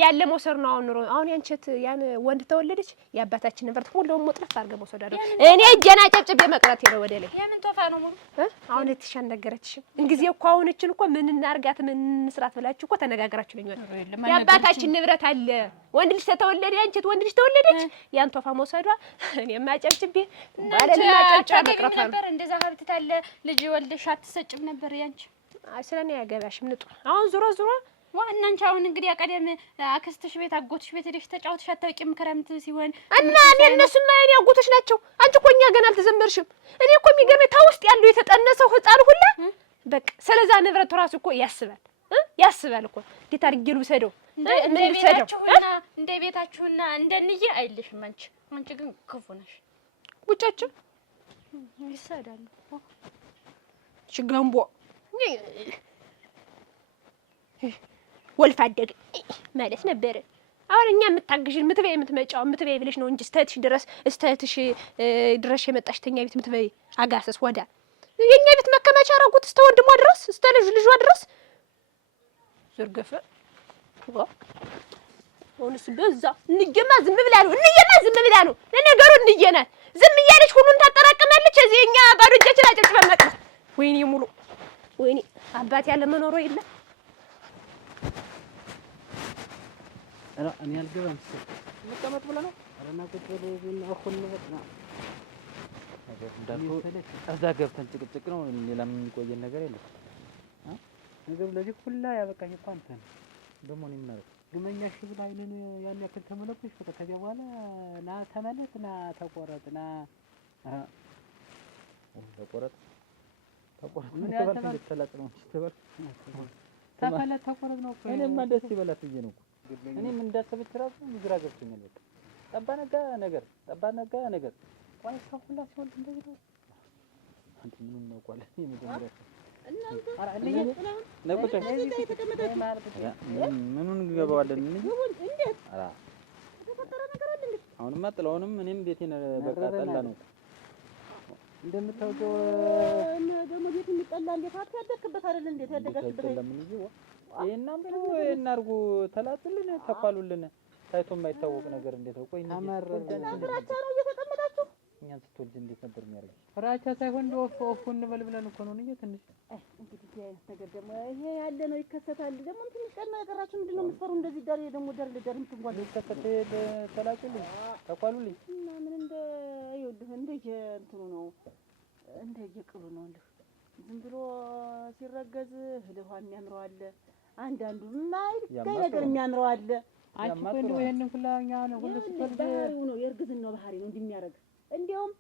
ያለ መውሰድ ነው። አሁን ያንቺት ያን ወንድ ተወለደች የአባታችን ንብረት ሁሉም ሞጥለፍ አድርገው መውሰድ አይደል? እኔ እጄን አጨብጭቤ መቅረት ነው ወደ ላይ። የምን ቶፋ ነው ሙሉ? አሁን እትሻን ነገረችሽም እንግዲህ እኮ አሁን እችን እኮ ምን እናርጋት ምን እንስራት ብላችሁ እኮ ተነጋግራችሁ ነኝ። የአባታችን ንብረት አለ ወንድ ልጅ ተተወለደ ያንቺት ወንድ ልጅ ተወለደች ያን ቶፋ መውሰዷ እኔም አጨብጭቤ ባለና አጨብጭቤ መቅረት ነው። እንደዛ ሀብት ታለ ልጅ ወልደሽ አትሰጭም ነበር ያንቺ? ስለኔ ያገባሽም ንጡ አሁን ዙሮ ዋና አንቺ አሁን እንግዲህ አቀደም አክስትሽ ቤት አጎትሽ ቤት ሄደሽ ተጫውተሽ አታውቂም? ክረምት ሲሆን እና እኔ እነሱማ የኔ አጎቶች ናቸው። አንቺ እኮ እኛ ገና አልተዘመርሽም። እኔ እኮ የሚገርመኝ ታውስጥ ያለው የተጠነሰው ህፃን ሁላ በቃ ስለዛ ንብረቱ ራሱ እኮ ያስባል እኮ እንዴት አድርጌ ልውሰደው እንደ ቤታችሁና እንደንዬ አይልሽም። አንቺ ግን ክፉ ነሽ። ቡጫችሁ ይሳዳሉ ሽጋምቦ ወልፍ አደግ ማለት ነበር። አሁን እኛ የምታግዥን ምትበይ የምትመጫው ምትበይ ብለሽ ነው እንጂ እስተትሽ ድረስ የመጣሽ ተኛ ቤት ምትበይ አጋሰስ ወዳ የኛ ቤት መከማቻ አረጉት እስተ ወንድሟ ድረስ እስተ ልጇ ድረስ ዘርገፈ ሆነስ በዛ እንየማ ዝም ብላ ነው ለነገሩ እንየናት ዝም እያለች ሁሉን ታጠራቅማለች። እዚህ እኛ ባዶ እጃችን አጨብጭበን መቅረት ወይኔ ሙሉ ወይኔ አባት ያለ መኖሩ የለ እኔ አልገባም። መቀመጥ ብለህ ነው? ኧረ ና ቁጭ በል አሁን ነው ነገር እንዳልኩህ እዛ ገብተን ጭቅጭቅ ነው። ሌላ ምን የሚቆየን ነገር የለም። ነገሩ ለዚህ ሁላ ያበቃኝ እኮ አንተ ነህ። ደግሞ እኔ ምን አደረኩ? ግመኛ እሺ ብላ አይኔን ያን ያክል ተመለኩሽ። በቃ ከዚያ በኋላ ና ተመለስ ና ተቆረጥ ና ተቆረጥ ምን ያልተባለ ተላጥ ነው ተባል ተቆረጥ ነው እኮ እኔማ ደስ ይበላት ብዬ ነው እኮ እኔም እንዳሰበች እራሱ ግራ ገብቶኛል። በቃ ጠባ ነጋ ነገር ቆይ ሰው ሁላ ሲወልድ እንደዚህ ነው። አንተ ምን እናውቃለን? የመጀመሪያ ምኑን እንገባዋለን? እንዴት ተፈጠረ ነገር አለ እንዴ? አሁንማ ጥላውንም እኔም ቤቴን በቃ ጠላ ነው እንደምታውቀው ደግሞ ቤት የሚጠላ እንዴት አትያደክበት አይደል? እንዴት ያደጋችበት ለምን ይወ እናንተ እናርጉ ተላጥልን ተኳሉልን ታይቶ የማይታወቅ ነገር እንዴት ነው? ቆይ ፍራቻ ነው እየተቀመጣችሁ እኛን ስትወልድ እንዴት ነበር የሚያደርግ? ፍራቻ ሳይሆን ወፍ እንበል ብለን እኮ ነው። ትንሽ እንግዲህ አይነት ነገር ደግሞ ይሄ ያለ ነው ይከሰታል። ደግሞ ትንሽ ቀን ነው የቀራችሁ። ምንድን ነው የምትፈሩ? እንደዚህ ዳር ደግሞ ዳር የምትጓሉ ይከሰት ተላጥልን ተኳሉልኝ እና ምን እንደ ይኸውልህ እንደ እንትኑ ነው እንደ የቅሉ ነው እንዴ ዝም ብሎ ሲረገዝ ህልዋ የሚያምረው አለ። አንዳንዱ ማይልከኝ ነገር የሚያምረው አለ። አንቺ እኮ እንደው ይሄንን ሁላኛ ነው ሁሉ ስትወልድ ባህሪው ነው የእርግዝናው ባህሪ ነው እንደሚያረግ። እንዲያውም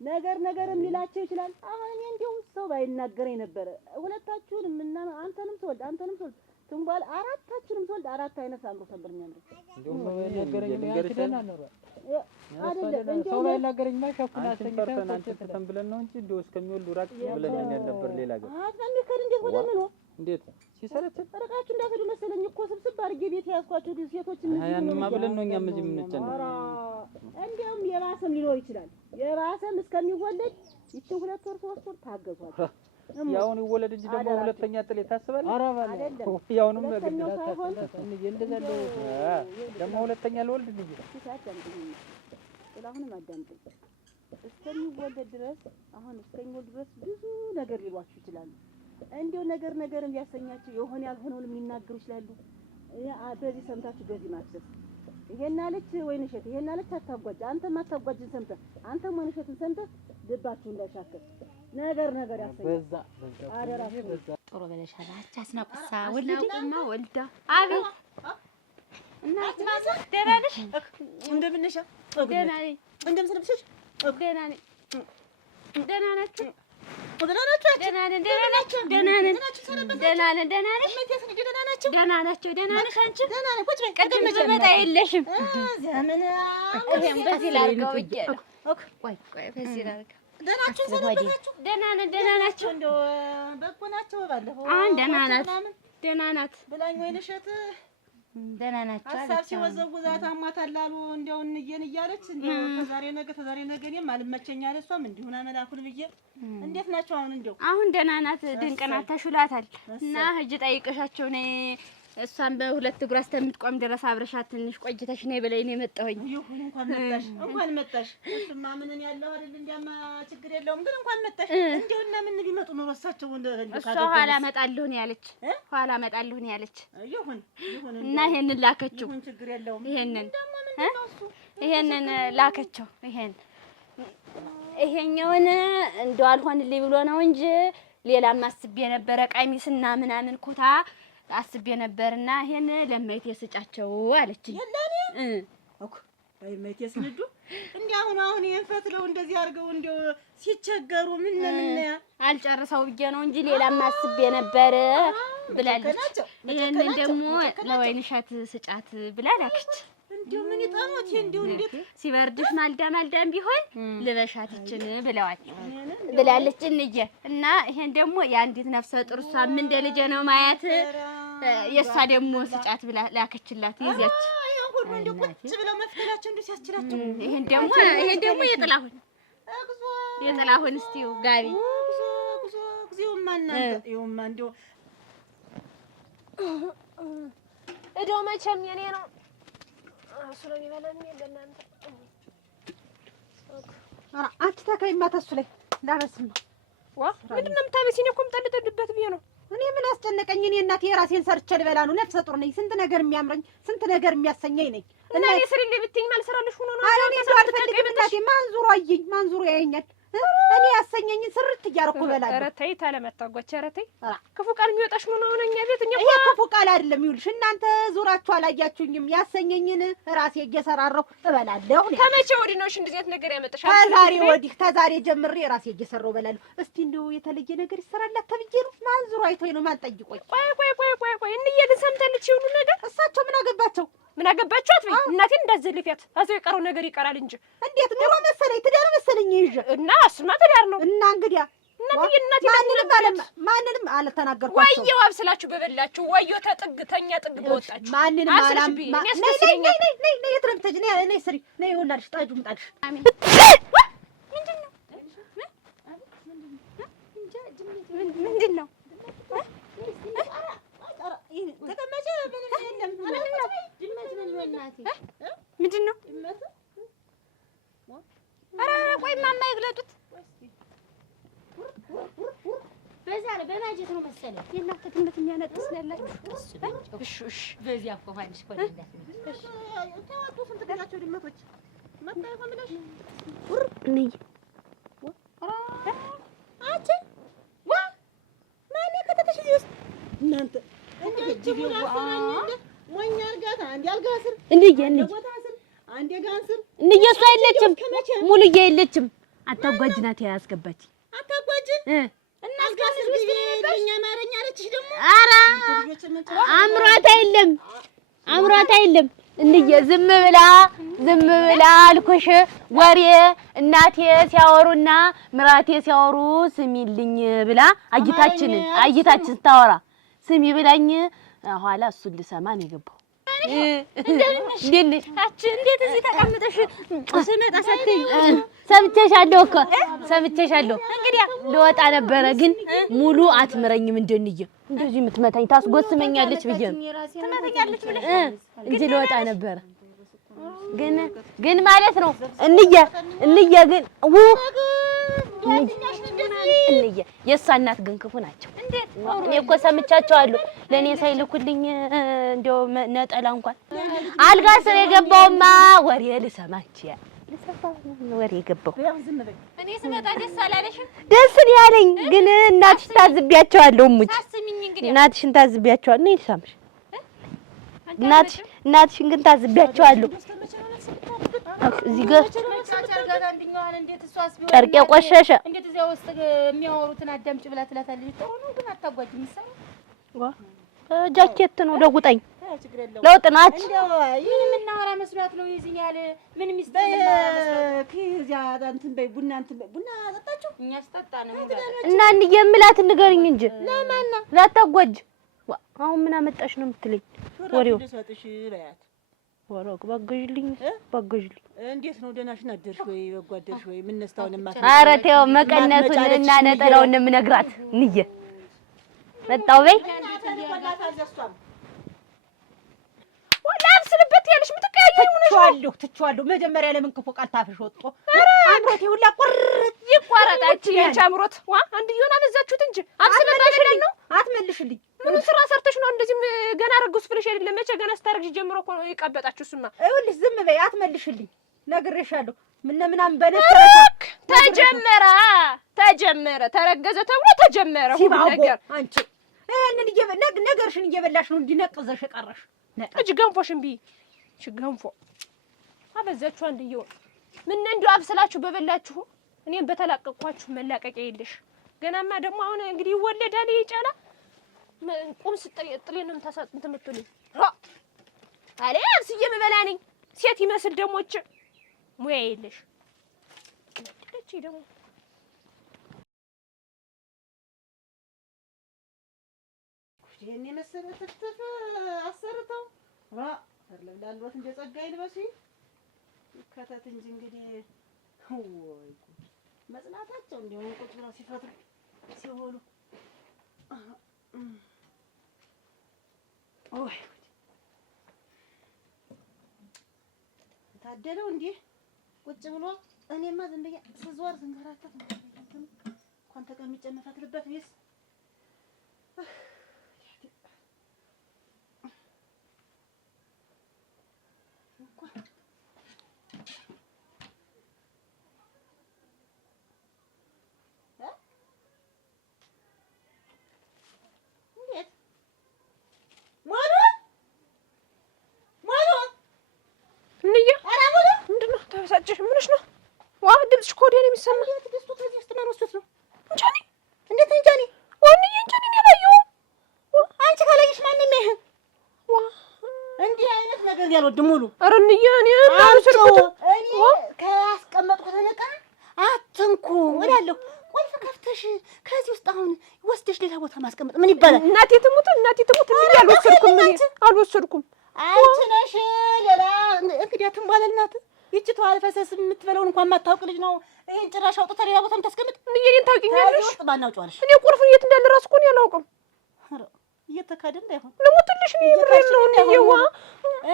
ነገርም ሊላቸው ይችላል። አሁን እኔ እንዲያው ሰው ባይናገረኝ ነበረ ሁለታችሁንም እና አንተንም ትወልድ ትንጓል አራታችሁንም ትወልድ አራት አይነት አምሮ ነበር የሚያምረው። እንደው ነገረኝ ያንቺ ደህና ነው አይደለም። ሰው ባይናገረኝማ ሸኩና ተንተን ብለን ነው እንጂ እንደው እስከሚወልዱ ራቅ ብለን ያን ነበር ሌላ ገር አትንከር። እንዴት ወደ ምን ነው እንዴት ሲሰረት ተረቃችሁ እንዳትሄዱ መሰለኝ እኮ ስብስብ አድርጌ ቤት ያዝኳችሁ ሴቶች ያንማ ብለን ነው እኛም እዚህ የምንጨነቅ። እንዲያውም የባሰም ሊኖር ይችላል። የባሰም እስከሚወለድ ይችን 2 ወር 3 ወር ታገዟት። ያውን ይወለድ እንጂ ደግሞ ሁለተኛ ጥሌ ታስባለህ? ኧረ ባለ ያውንም ግዴታ ሳይሆን እንደዛ ደግሞ ሁለተኛ ልወልድ ልጅ አሁንም አዳምጠኝ። እስከሚወለድ ድረስ ብዙ ነገር ሊሏችሁ ይችላሉ። እንዲያው ነገር ሊያሰኛችሁ የሆነ ያልሆነውን ሊናገሩ ይችላሉ። በዚህ ሰምታችሁ በዚህ ማክሰስ ይሄን አለች ወይንሸት ይሄን አለች አታጓጅ። አንተም አታጓጅን ሰምተህ አንተም ወይንሸትን ሰምተህ ልባችሁ እንዳይሻከር ነገር ያሰኛል። በዛ አደራችሁ በዛ ጥሩ በለሻል። አስናቁሳ ወልደማ ወልዳ አቤት እናት ማዘር ደህና ነሽ? እንደምን ነሽ? ደህና ነኝ። እንደምን ሰነበትሽ? ደህና ነኝ። ደህና ናችሁ? ደህና ናችሁ? ደህና ነን። ደህና ናችሁ? ደህና ነን። ደህና ነን። ደህና ነሽ? ደህና ናችሁ? ደህና ናቸው። ደህና ነሽ አንቺ? ደህና ነኝ። ቁጭ በይ። ቅድም ብመጣ የለሽም። ዘመን ይሄን በዚህ ላድርገው ብዬሽ ነው። ቆይ በዚህ ላድርገው። ደህናችሁ ሰነበታችሁ? ደህና ነን። ደህና ናቸው። እንደው በጎ ናቸው። ባለፈው አሁን ደህና ናት። ደህና ናት። ብላኝ ወይንሸት ደህና ናቸው። ሀሳብ ሲወዘውዛት አሟታል አሉ። እንደው እንየን እያለች እንደው ተዛሬ ነገ እኔም አልመቸኝ አለ። እሷም እንዲሁና መላኩን ብዬ እንዴት ናቸው አሁን? እንደው አሁን ደህና ናት። ድንቅ ናት። ተሹላታል እና ሂጂ ጠይቀሻቸው ነይ። እሷን በሁለት እግሯ እስከምትቆም ድረስ አብረሻት ትንሽ ቆይተሽ ነይ ብለኝ ነው የመጣሁኝ። ይሁን እንኳን መጣሽ። እሱማ ምንን ያለው አይደል? እንዲያማ ችግር የለውም ግን እንኳን መጣሽ። እንደውና ምን ቢመጡ ነው እሳቸው እሷ ኋላ እመጣለሁ ነው ያለች። ኋላ እመጣለሁ ነው ያለች። ይሁን እና ይሄንን ላከችው። ይሁን ችግር የለውም። ይሄንን ላከችው። ይሄኛውን እንደው አልሆንልኝ ብሎ ነው እንጂ ሌላም አስቤ ነበረ። ቀሚስና ምናምን ኩታ አስቤ ነበርና ይሄን ለማየት የስጫቸው አለችኝ። የለኔ እኮ አይ ማየት የስንዱ እንዴ አሁን ይሄን ፈትለው እንደዚህ አድርገው እንደው ሲቸገሩ ምን አልጨርሰው ብዬ ነው እንጂ ሌላም አስቤ ነበር ብላለች። ይሄንን ደግሞ ለወይንሸት ስጫት ብላ ላከች። እንደው ምን ይጣኑት እንደው እንዴት ሲበርድሽ ማልዳም ቢሆን ልበሻት ይችን ብላለች እንዬ። እና ይሄን ደግሞ የአንዲት ነፍሰ ጡር እሷም እንደ ልጄ ነው ማያት። የእሷ ደግሞ ስጫት ብላ ላከችላት። ይዘች ይሄን ሁሉ እንደው ቁጭ ብለው መፍተላቸው እንደው ሲያስችላቸው ይሄን ደግሞ የጥላሁን እስቲው ጋቢ እግዚኦማ እናንተ ይኸውማ እንደው እደው መቼም የኔ ነው ስለኔ በላኝ ለእናንተ አንቺ ተከይማ ተሱ ላይ እንዳረስማ ምንድን ነው የምታመሲኝ? እኮ የምጠልጥልበት ብዬ ነው። እኔ ምን አስጨነቀኝ? እኔ እናቴ የራሴን ሰርቼ ልበላ ነው። ነፍሰ ጡር ነኝ። ስንት ነገር የሚያምረኝ ስንት ነገር የሚያሰኘኝ ነኝ። እና እኔ ስሪልኝ ብትይኝ አልሰራልሽ ሆኖ ነው። ኧረ እኔ እንደው አልፈልግም እናቴ። ማንዙሮ አየኝ፣ ማንዙሮ ያየኛል። እኔ ያሰኘኝን ስርት እያደረኩ እበላለሁ። ኧረ ተይ ታለመታጓች። ኧረ ተይ ክፉ ቃል የሚወጣሽ ምን ሆነ? እኛ ቤት እኛ ይሄ ክፉ ቃል አይደለም። ይኸውልሽ እናንተ ዙራችሁ አላያችሁኝም። ያሰኘኝን ራሴ እየሰራራሁ እበላለሁ። ከመቼ ወዲህ ነው እንደዚህ አይነት ነገር ያመጣሽ? ከዛሬ ጀምሬ ራሴ እየሰራሁ እበላለሁ። እስቲ እንደው የተለየ ነገር ይሰራላት ተብዬ ነው። ማን ዙሮ አይቶኝ ነው? ማን ጠይቆኝ? ቆይ እንዬ ግን ሰምታለች ይሁኑ ነገር። እሳቸው ምን አገባቸው? ምን አገባቸው አትበይ። እናቴን እንዳዘልፊያት አዘው የቀረው ነገር ይቀራል እንጂ እንዴት ኑሮ መሰለኝ ትዳር መሰለኝ ይዤ እና እሱማ ትዳር ነው እና እንግዲያ እናቴ ማንንም አልተናገርኳቸው። ወየው አብስላችሁ በበላችሁ ወየው ተኛ ጥግ በወጣችሁ ማንንም አላም ነይ የትረምተጅ ነይ ስሪ ነይ ይሆናልሽ ጣጁ ምጣልሽ ምንድን ነው ተቀመጪ ምንም የለም። ምንድን ነው? ኧረ ቆይ ማማ ይግለጡት። በዛ ነው በማጀት ነው መሰለኝ። የእናንተ ግምት የሚያነጥስ ነው ያላችሁ። እሺ በዚያ እኮ ሆነሽ ኮንዳት እሺ ተዋጡ። ስንት ገናቸው ድመቶች መጣ ይሆን ብለሽ ነይ አንቺ ማን ከተተሽ እዚህ ውስጥ እናንተ ሞኛ አርጋታ አንዴ አልጋ ስር አንዴ ጋን ስር እንዬ እሷ የለችም፣ ሙሉዬ የለችም። አታጓጅ ናት ያስገባች። አታጓጅ እና አልጋ ስር ለኛ ማረኛ አለችሽ ደግሞ። ኧረ አምሯት አይደለም እንዬ ዝም ብላ አልኩሽ። ወሬ እናቴ ሲያወሩና ምራቴ ሲያወሩ ስሚልኝ ብላ አይታችን ስታወራ ስሚ ብላኝ ኋላ እሱን ልሰማ ነው የገባው። እንዴት እዚህ ተቀምጠሽ ስመጣ ሰተኝ ሰምቼሻለሁ። እንግዲህ ልወጣ ነበረ ግን ሙሉ አትምረኝም። እንደዚህ የምትመታኝ ታስጎስመኛለች ብዬ ነው ትመታኛለች ብለሽ እንጂ ልወጣ ነበረ ግን ማለት ነው እንዬ ግን እንዬ የእሷ እናት ግን ክፉ ናቸው። እኔ እኮ ሰምቻቸዋለሁ። ለእኔ ሳይልኩልኝ እንደው ነጠላ እንኳን አልጋ ስር የገባውማ ወሬ ልሰማች ወሬ የገባው እኔ ስመጣ ደስ አላለሽም? ደስ ነው ያለኝ። ግን እናትሽ ታዝቢያቸዋለሁ። ሙች እናትሽን ታዝቢያቸዋለሁ። እኔ ልሳምሽ እናትሽን ግን ታዝቢያቸዋለሁ። እዚህ ጋር ጨርቄ ቆሸሸ። እንዴት እዚያ ውስጥ የሚያወሩትን አዳምጪ ብላ ትላታለች። ጥሩ ነው ግን አታጓጅም። ይሰማል ጃኬት ነው ለውጠኝ ለውጥ ናት። ምን የምናወራ መስሏት ነው? የዚህን ያህል ምን ሚስጥር ከዚያ እንትን በይ ቡና ጠጣችሁ? እኛ ስጠጣ ነው እና እንዬ የምላት ንገሪኝ እንጂ ለማን ላታጓጅ። አሁን ምን አመጣሽ ነው የምትለኝ? ወሬው ልሰጥሽ በያት ወራው ባገዥልኝ ባገዥልኝ። እንዴት ነው ደህናሽን አደርሽ ወይ? በጎ አደርሽ ወይ? ምን ነስታውን ማታ? ኧረ ተይው መቀነቱን እና ነጠላውን የምነግራት እንዬ መጣው በይ ላብስልበት ያለሽ ምትቀያየኝ ምን ነው? ትችዋለሁ። መጀመሪያ ለምን ክፉ ቃል ታፍሽ ወጥቶ አምሮት ሁላ ቁርጥ ይቋረጣች የቻምሮት አንድየውን አበዛችሁት እንጂ አብስለባሽልኝ ነው። አትመልሽልኝ። ምን ስራ ሰርተሽ ነው እንደዚህ ገና ረግስ ብለሽ አይደለም? መቼ ገና ስታረግሽ ጀምሮ እኮ ነው የቀበጣችሁ። እሱማ ይኸውልሽ ዝም በይ፣ አትመልሽልኝ። ነግሬሻለሁ። ምናምን በነሰረክ ተጀመረ ተረገዘ ተብሎ ተጀመረ ሁሉ ነገር። አንቺ ይሄንን ነገርሽን እየበላሽ ነው እንዲነቅዘሽ የቀረሽ። እጅ ገንፎሽን ቢ ገንፎ አበዛችሁ አንድየው። ምን እንደው አብስላችሁ በበላችሁ እኔም በተላቀቅኳችሁ መላቀቂያ የለሽ። ገናማ ደግሞ አሁን እንግዲህ ይወለዳል ይጨላ ቁም ስጥሌ ነው እንትን የምትሉኝ አለ አብስዬ የምበላ ነኝ። ሴት ይመስል ደግሞ እቺ ሙያ የለሽ እቺ ደግሞ ይሄን የመሰለ ተተፈ አሰርተው ፈርለብላልወት እንደ ጸጋይ ልበሱኝ ከተት እንጂ እንግዲህ ወይ መጽናታቸው እንደሆነ ቁጭ ብለው ሲፈቱ ሲሆኑ ኦይ ታደለው እንዴ ቁጭ ብሎ እኔማ ዝም ብዬ ስዞር ስንከራተት እንኳን ተቀምጬ መፈትልበት ቤት ተበሳጨሽ? ምንሽ ነው? ድምፅሽ እኮ ወዲያ ነው የሚሰማ። ትግስቱ ተዚህ ውስጥ ማን ወስዶት ነው? እንጃኔ። እንዴት እንጃኔ? ዋንዬ እንጃኔ ነው ያላየው። አንቺ ካላየሽ ማንም ይሄ እንዲህ አይነት ነገር ያልወድም ሙሉ። ኧረ እንዬ እኔ አልወሰድኩት። እኔ ካስቀመጥኩት ዕቃ አትንኩ እላለሁ። ቁልፍ ከፍተሽ ከዚህ ውስጥ አሁን ወስደሽ ሌላ ቦታ ማስቀመጥ ምን ይባላል? እናቴ ትሙት እንዴ አልወሰድኩም። አንቺ ነሽ ሌላ እንግዲህ ትንባለልናት ይቺ ተዋል ፈሰስ የምትበለውን እንኳን ማታውቅ ልጅ ነው። ይሄን ጭራሽ አውጥታ ሌላ ቦታ የምታስቀምጥ እንዴ? እኔን ታውቂኛለሽ? ውስጥ ባናውጫለሽ። እኔ ቁልፉን የት እንዳለ እራሱ እኮ እኔ አላውቅም። ኧረ እየተካደ እንዳይሆን ልሙትልሽ ነው ይብሬል ነው እንዴዋ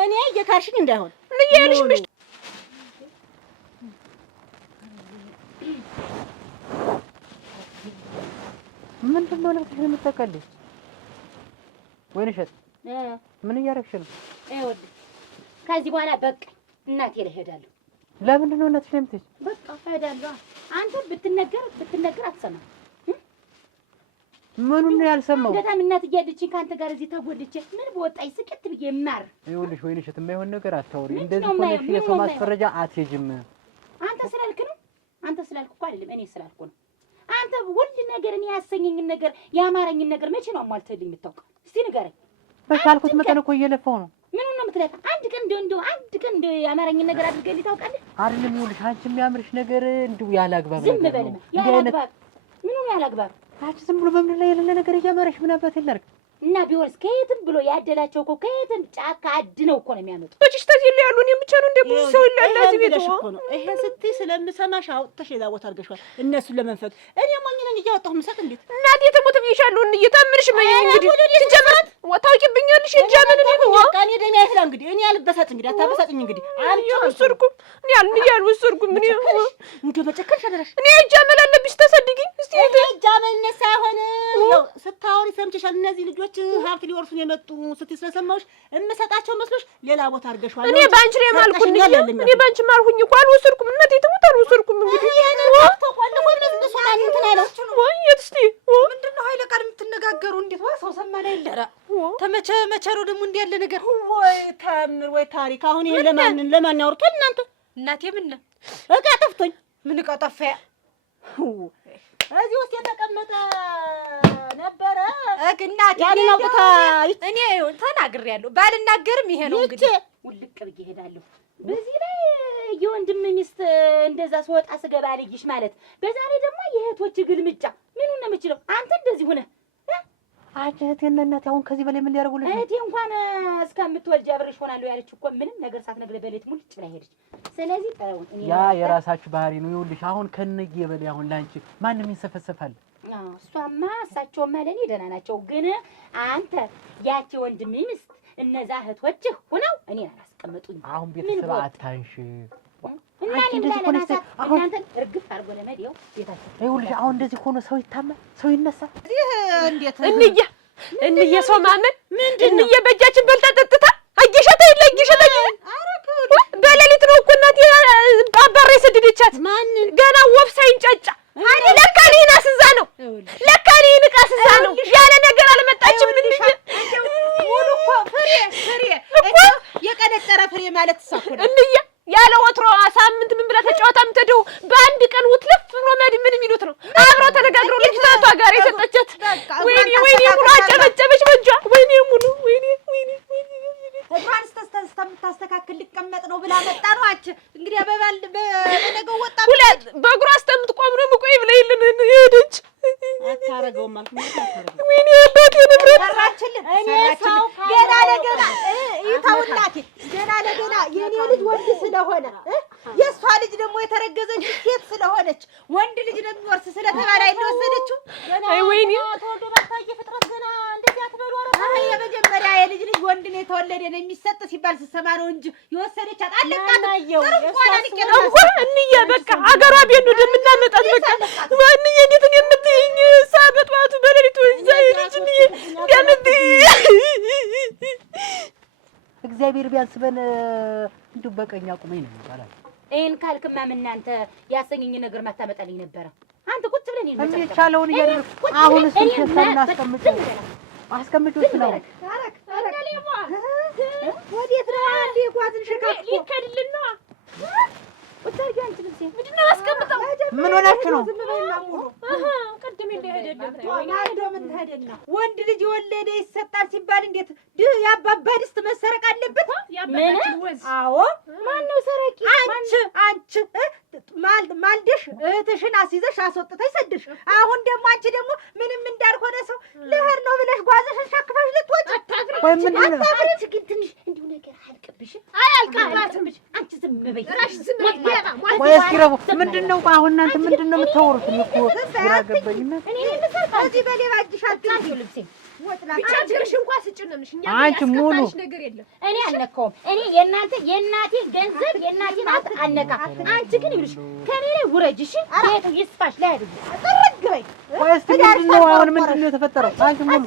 እኔ እየካድሽኝ እንዳይሆን እንዴ ያልሽ ምሽ ምንድን ነው ለምትሽ የምትተቀልሽ? ወይንሸት ምን እያደረግሽ ነው? ይኸውልህ ከዚህ በኋላ በቃ እናቴ ላይ እሄዳለሁ። ለምንድን ነው እናትሽ ላይ የምትሄጂ? በቃ እሄዳለሁ። አንተ ብትነገር አትሰማም። ምኑን ነው ያልሰማው? በጣም እናት እያለችኝ ከአንተ ጋር እዚህ ተጎድቼ ምን በወጣኝ ስቅት ብዬ ማር። ይኸውልሽ ወይንሸት የማይሆን ነገር አታውሪ። እንደዚህ ሆነሽ የሰው ማስፈረጃ አትሄጂም። አንተ ስላልክ ነው። አንተ ስላልክ እኮ አይደለም እኔ ስላልኩ ነው። አንተ ሁሉ ነገር እኔ ያሰኘኝን ነገር ያማረኝን ነገር መቼ ነው አሟልተህልኝ የምታውቀው? እስቲ ንገረኝ። በቻልኩት መጠን እኮ እየለፋው ነው። ምኑን ነው የምትለፋ? አንድ ቀን እንደው ያማረኝን ነገር አድርገልኝ ታውቃለህ? አይደለም ይኸውልሽ አንቺ የሚያምርሽ ነገር እንደው ያለ አግባብ ዝም በል። ያለ አግባብ ምኑን ያለ አግባብ? አንቺ ዝም ብሎ በምን ላይ የሌለ ነገር እያማረሽ ምን አባት ይላርግ? እና ቢሆንስ ከየትም ብሎ ያደላቸው እኮ ከየትም ጫካ አድነው እኮ ነው የሚያመጡ። እቺ ተዚህ ላይ ያሉን ብቻ ነው እንደ ብዙ ሰው ይላል እዚህ ቤት እኮ ነው። ይሄ ስትይ ስለምሰማሽ አውጥተሽ ሌላ ቦታ አድርገሽዋል እነሱን ለመንፈግ። እኔ ሞኝ ነኝ እያወጣሁ ምሰጥ እንዴት እናቴ ተሞት ብዬሻለሁ። እየታምንሽ ምን እንግዲህ ትጀምራት ወታውቂብኛለሽ እንጀምን ነው እኔ ደሜ አይፈላ እንግዲህ እኔ አልበሳጭ እንግዲህ አታበሳጭኝ እንግዲህ አልወሰድኩም እኔ አልወሰድኩም እኔ እንደ በጨከርሽ አደረሽ እኔ እጃመል አለብሽ ተሰድጊኝ እስቲ እጃመልነት ሳይሆን ያው ስታወሪ ሰምቼሻል። እነዚህ ልጆች ሀብት ሊወርሱን የመጡ ስትይ ስለሰማሁሽ እምሰጣቸው መስሎሽ ሌላ ቦታ አድርገሽዋል። እኔ ባንቺ ላይ ማልኩኝ እኔ ባንቺ ማልኩኝ እኮ አልወሰድኩም። እናቴ ትሙት አልወሰድኩም። እንግዲህ ምንድነው ኃይለ ቃል የምትነጋገሩ? እንዴት ዋ ሰው ሰማ ላይ ለራ ተመቸ መቸሮ ደግሞ እንዲህ ያለ ነገር ወይ ታምር ወይ ታሪክ። አሁን ይሄ ለማን ያወርቷል እናንተ? እናቴ ምን እቃ ጠፍቶኝ ምን እቃ ጠፋ? እዚህ ውስጥ የተቀመጠ ነበረ እናቴ ያንን አውጥታ እኔ ተናግሬያለሁ። ባልናገርም ይሄ ነው እንግዲህ ውልቅ ብዬ እሄዳለሁ። በዚህ ላይ የወንድም ሚስት እንደዛ ስወጣ ስገባ ልይሽ ማለት በዛሬ ደግሞ የእህቶች ግልምጫ ምኑን ነው የምችለው? አንተ እንደዚህ ሆነ አንቺ እህቴና እናቴ አሁን ከዚህ በላይ ምን ሊያደርጉልሽ? እህቴ እንኳን እስከምትወልጂ አብሬሽ ሆናለሁ ያለች እኮ ምንም ነገር ሳትነግረኝ በሌት ሙልጭ ብላ ሄደች። ስለዚህ ጠውን እኔ ያ የራሳችሁ ባህሪ ነው። ይኸውልሽ አሁን ከነጌ በላይ አሁን ላንቺ ማንም ይንሰፈሰፋል። እሷማ እሳቸውማ ለእኔ ደህና ናቸው። ግን አንተ ያቺ ወንድም ሚስት እነዛ እህቶችህ ሆነው እኔን አላስቀመጡኝ። አሁን ቤተሰብ አታንሽ እናንተ እንደዚህ ሆነ እናንተ እርግፍ አድርጎ ለመድ ይኸው ቤታችሁ። ይኸውልሽ አሁን እንደዚህ ሆኖ ሰው ይታመን ሰው ይነሳል። እንዴት እንዬ ሰው ማመን እንዬ በእጃችን በልታ ጠጥታ አየሻት አይደል? አየሻት አይደል? በሌሊት ነው እኮ እናቴ አባራ የሰደደቻት ገና ወፍ ሳይንጫጫ አይደል? ለካ እኔን አስዛ ነው ለካ እኔን ዕቃ አስዛ ነው ያለ ነገር አልመጣችም። ምን ሙሉ እኮ ፍሬ የቀነጨረ ፍሬ ማለት ተሳኩ እንዬ ያለ ወትሮ ሳምንት ምን ብላ ተጫወታ የምትሄደው በአንድ ቀን ውትለፍ ብሎ ምን የሚሉት ነው? አብረው ተነጋግረው ልጅቷ ጋር የሰጠቻት ወይኔ ሙሉ አጨበጨበች በእጇ ወይኔ ሙሉ ወይኔ እግሯን እስከምታስተካክል ልቀመጥ ነው ብላ መጣ ነው። አንቺ እንግዲህ በነገው ወጣ ሁለት በእግሯ እስከምትቆም ነው የምቆይ ብለይልን ሄደች። አታረገውም ማለት ነው። ወይኔ አባቴ ንብረት ሰራችልን ገና ለገና ይታውናቴ ገና ለገና የኔ ልጅ ወንድ ስለሆነ የእሷ ልጅ ደግሞ የተረገዘች ሴት ስለሆነች ወንድ ልጅ ነው የሚወርስ ስለተባለ አይወሰደችው። አይ ወይኔ ተወልዶ ባታየ ፍጥረት ገና እንደዚህ አትበሉ። አይ የመጀመሪያ የልጅ ልጅ ወንድ ነው የተወለደ ነው የሚሰጥ ሲባል ስሰማ ነው እንጂ የወሰደቻት አለቃት እንኳ እንዬ በቃ አገሯ ቤት ነው እንደምናመጣት በቃ እንዬ እንዴት ነው የምትይኝ? ሳበጧቱ በሌሊቱ እዛ ልጅ እንዬ እንደምትይ እግዚአብሔር ቢያስበን እንደው በቀኝ አቁመኝ ነው ይባላል። ይሄን ካልክማ ምን እናንተ ያሰኘኝ ነገር ማታመጣልኝ ነበረ። አንተ ቁጭ ብለን ይሄን እንዴ ቻለውን እያደረኩ አሁን እሱ ተሰና አስቀምጪው ነው ወዴት ነው አንዴ ጓዝን ሸካኩ ይከድልና ወጣያ አንቺ ልጅ ምንድነው አስቀምጠው? ምን ሆናችሁ ነው? ዝም በይና ሙሉ ቀድም እንደ አይደለም ወንድ ምን ታደና ወንድ ልጅ ወለደ ይሰጣል ሲባል እንዴት ያባባ ድስት መሰረቅ አለበት? ያባባችን ወዝ አዎ ማን ነው ሰረቂ? አንቺ ማልደሽ እህትሽን አስይዘሽ አስወጥተሽ ሰድሽ። አሁን ደግሞ አንቺ ደግሞ ምንም እንዳልሆነ ሰው ልሄድ ነው ብለሽ ጓዘሽን ሸክፈሽ ልትወጪ ወይ ምንድን ነው? አንቺ ግን ትንሽ እንዲሁ ነገር አልቀብሽም? አይ አልቀባትም። አንቺ ዝም በይ ራሽ ዝም በይ። ወይ እስኪ ረቡ ምንድነው አሁን እናንተ ምንድነው የምታወሩት? እኔ እኮ ግራ ገባኝና እዚህ በሌባ እጅሽ አትይው ልብሴ ብቻ ትንሽ እንኳን ስጭነምሽ እኛ አንቺ ሙሉ ነገር የለም። እኔ አልነካውም። እኔ የእናቴ ገንዘብ የእናቴን ሀብት አልነካ። አንቺ ግን ይኸውልሽ ከኔ ላይ ውረጅ እሺ። ቤቱ ይስፋሽ ላይ አይደል ጥርግበይ ወይ እስኪ ምንድነው አሁን ምንድነው የተፈጠረው? አንቺ ሙሉ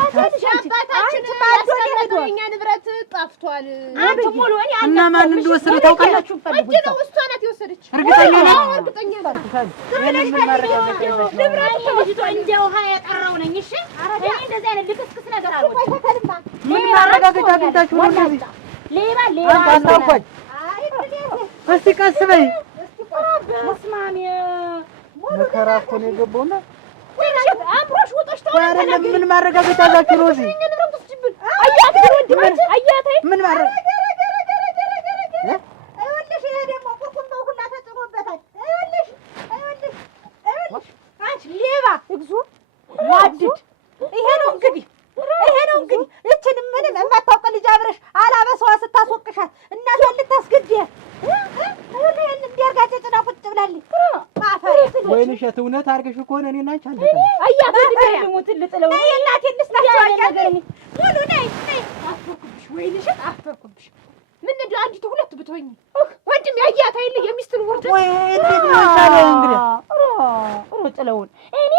አባታችን ያስቀመጠው የእኛ ንብረት ጠፍቷል። አንቺ ሙሉ እኔ እና ማን እንደወሰደ ታውቃላችሁ? እጅ ነው እሷ ናት የወሰደች። እርግጠኛ ነኝ። እርግጠኛ ነኝ። ምን ማረጋገጥ ያለሽ ንብረት ልጅቷ እንደ ውሃ ያጠራው ነኝ እሺ። እኔ እንደዚህ አይነት ልክስክስ ነገር አልወጣም። ምን ማረጋገጫ አግኝታችሁ ነው እንደዚህ? ሌባ አንታውቋል። እስቲ ቀስ በይ። በስመ አብ መከራ እኮ ነው የገባውና አምሮሽ ወጣሽ ታው አይደለም። ምን ማረጋገጫ አላችሁ ነው እዚህ? አያት ወንድማችን አያት ምን ማረ ይኸውልሽ ይሄ ደግሞ ቁርቁምባው ሁላ ተጭኖበታል። ይኸውልሽ አንቺ ሌባ እግዚኦ ዋድድ ይሄ ነው እንግዲህ ይሄ ወይን እሸት እውነት አድርገሽ ከሆነ እኔ እና አንቺ አለቀ። አያት ልሙት ልጥለው ነው እናቴ ልስታቸው ነገር ሙሉ ነይ አፈርኩብሽ። ወይን እሸት አፈርኩብሽ። ምን እንደ አንዲቱ ሁለት ብትሆኝ ወንድም ያያት አይል የሚስትን ወርድ ወይ እንዴት ነው ታዲያ? እንግዲህ ጥለውን እኔ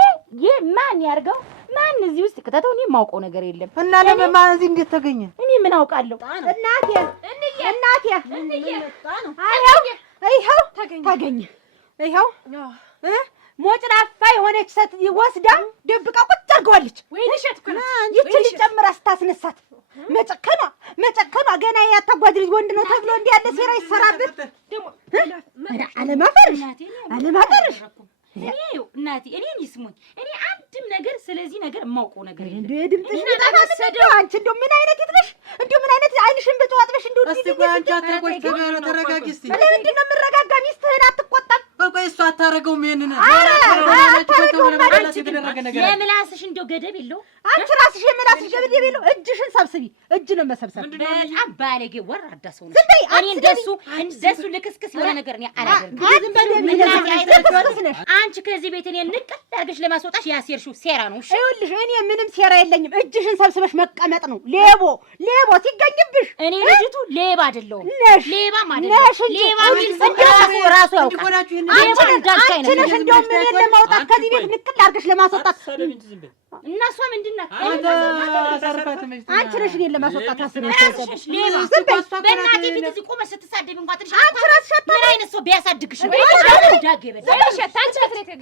ማን ያርገው ማን እዚህ ውስጥ ከተተው እኔ የማውቀው ነገር የለም። እና ለማን እዚህ እንዴት ተገኘ? እኔ ምን አውቃለሁ? እናቴ ይኸው ተገኘ። ይኸው ሞጭራፋ የሆነች ሴት ወስዳ ደብቃ ቁጭ አድርገዋለች። ወይን እሸት እኮ ናት። ይችል ጨምራ ስታስነሳት መጨከኗ ገና ያታጓጅ ልጅ ወንድ ነው ተብሎ እንዲህ ያለ ሴራ ይሰራበት ደግሞ አለማፈርሽ እኔው እናቴ እኔን ይስሙኝ። እኔ አንድም ነገር ስለዚህ ነገር የማውቀው ነገር የለም። እንዴ ድምፅሽ ታታሰደው አንቺ እንደው ምን አይነት ይትነሽ? እንደው ምን አይነት አይንሽን በተዋጥበሽ እንደው እስቲ ቆይ አንቺ አትረጋጊ፣ ተረጋጊ እስቲ። ለምንድን ነው የምረጋጋ? ሚስትህን አትቆጣም? ቆይ እሷ አታረገውም ይሄንን የምላስሽ እንደው ገደብ የለው። አንቺ ራስሽ የምላስሽ ገደብ የለው። እጅሽን ሰብስቢ። እጅ ነው መሰብሰብ። በጣም ባለጌ ወራዳ ሰው ነው። ዝም በይ። እኔ እንደሱ ልክስክስ የሆነ ነገር እኔ አላደርግም። አንቺ ከዚህ ቤት እኔ ንቅል አድርገሽ ለማስወጣሽ ያሴርሽው ሴራ ነው። እሺ ይኸውልሽ እኔ ምንም ሴራ የለኝም። እጅሽን ሰብስበሽ መቀመጥ ነው። ሌቦ ሲገኝብሽ እኔ ልጅቱ ሌባ አይደለሁም። ሌባም አይደለሁም። ሌባ ራሱ ያውቃል። አንቺ ነሽ እንደውም እኔን ለማውጣት ከዚህ ቤት ንቅል አድርገሽ ለማስወጣት እና እሷ ምንድን ናት? አንቺ ነሽ እኔን ለማስወጣት ታስበሽ በእናቴ ፊት እዚህ ቆመሽ ስትሳደቢ እንኳን ትንሽ አንቺ እራስሽ ምን አይነት ሰው ቢያሳድግሽ ነው? ዳግ ይበል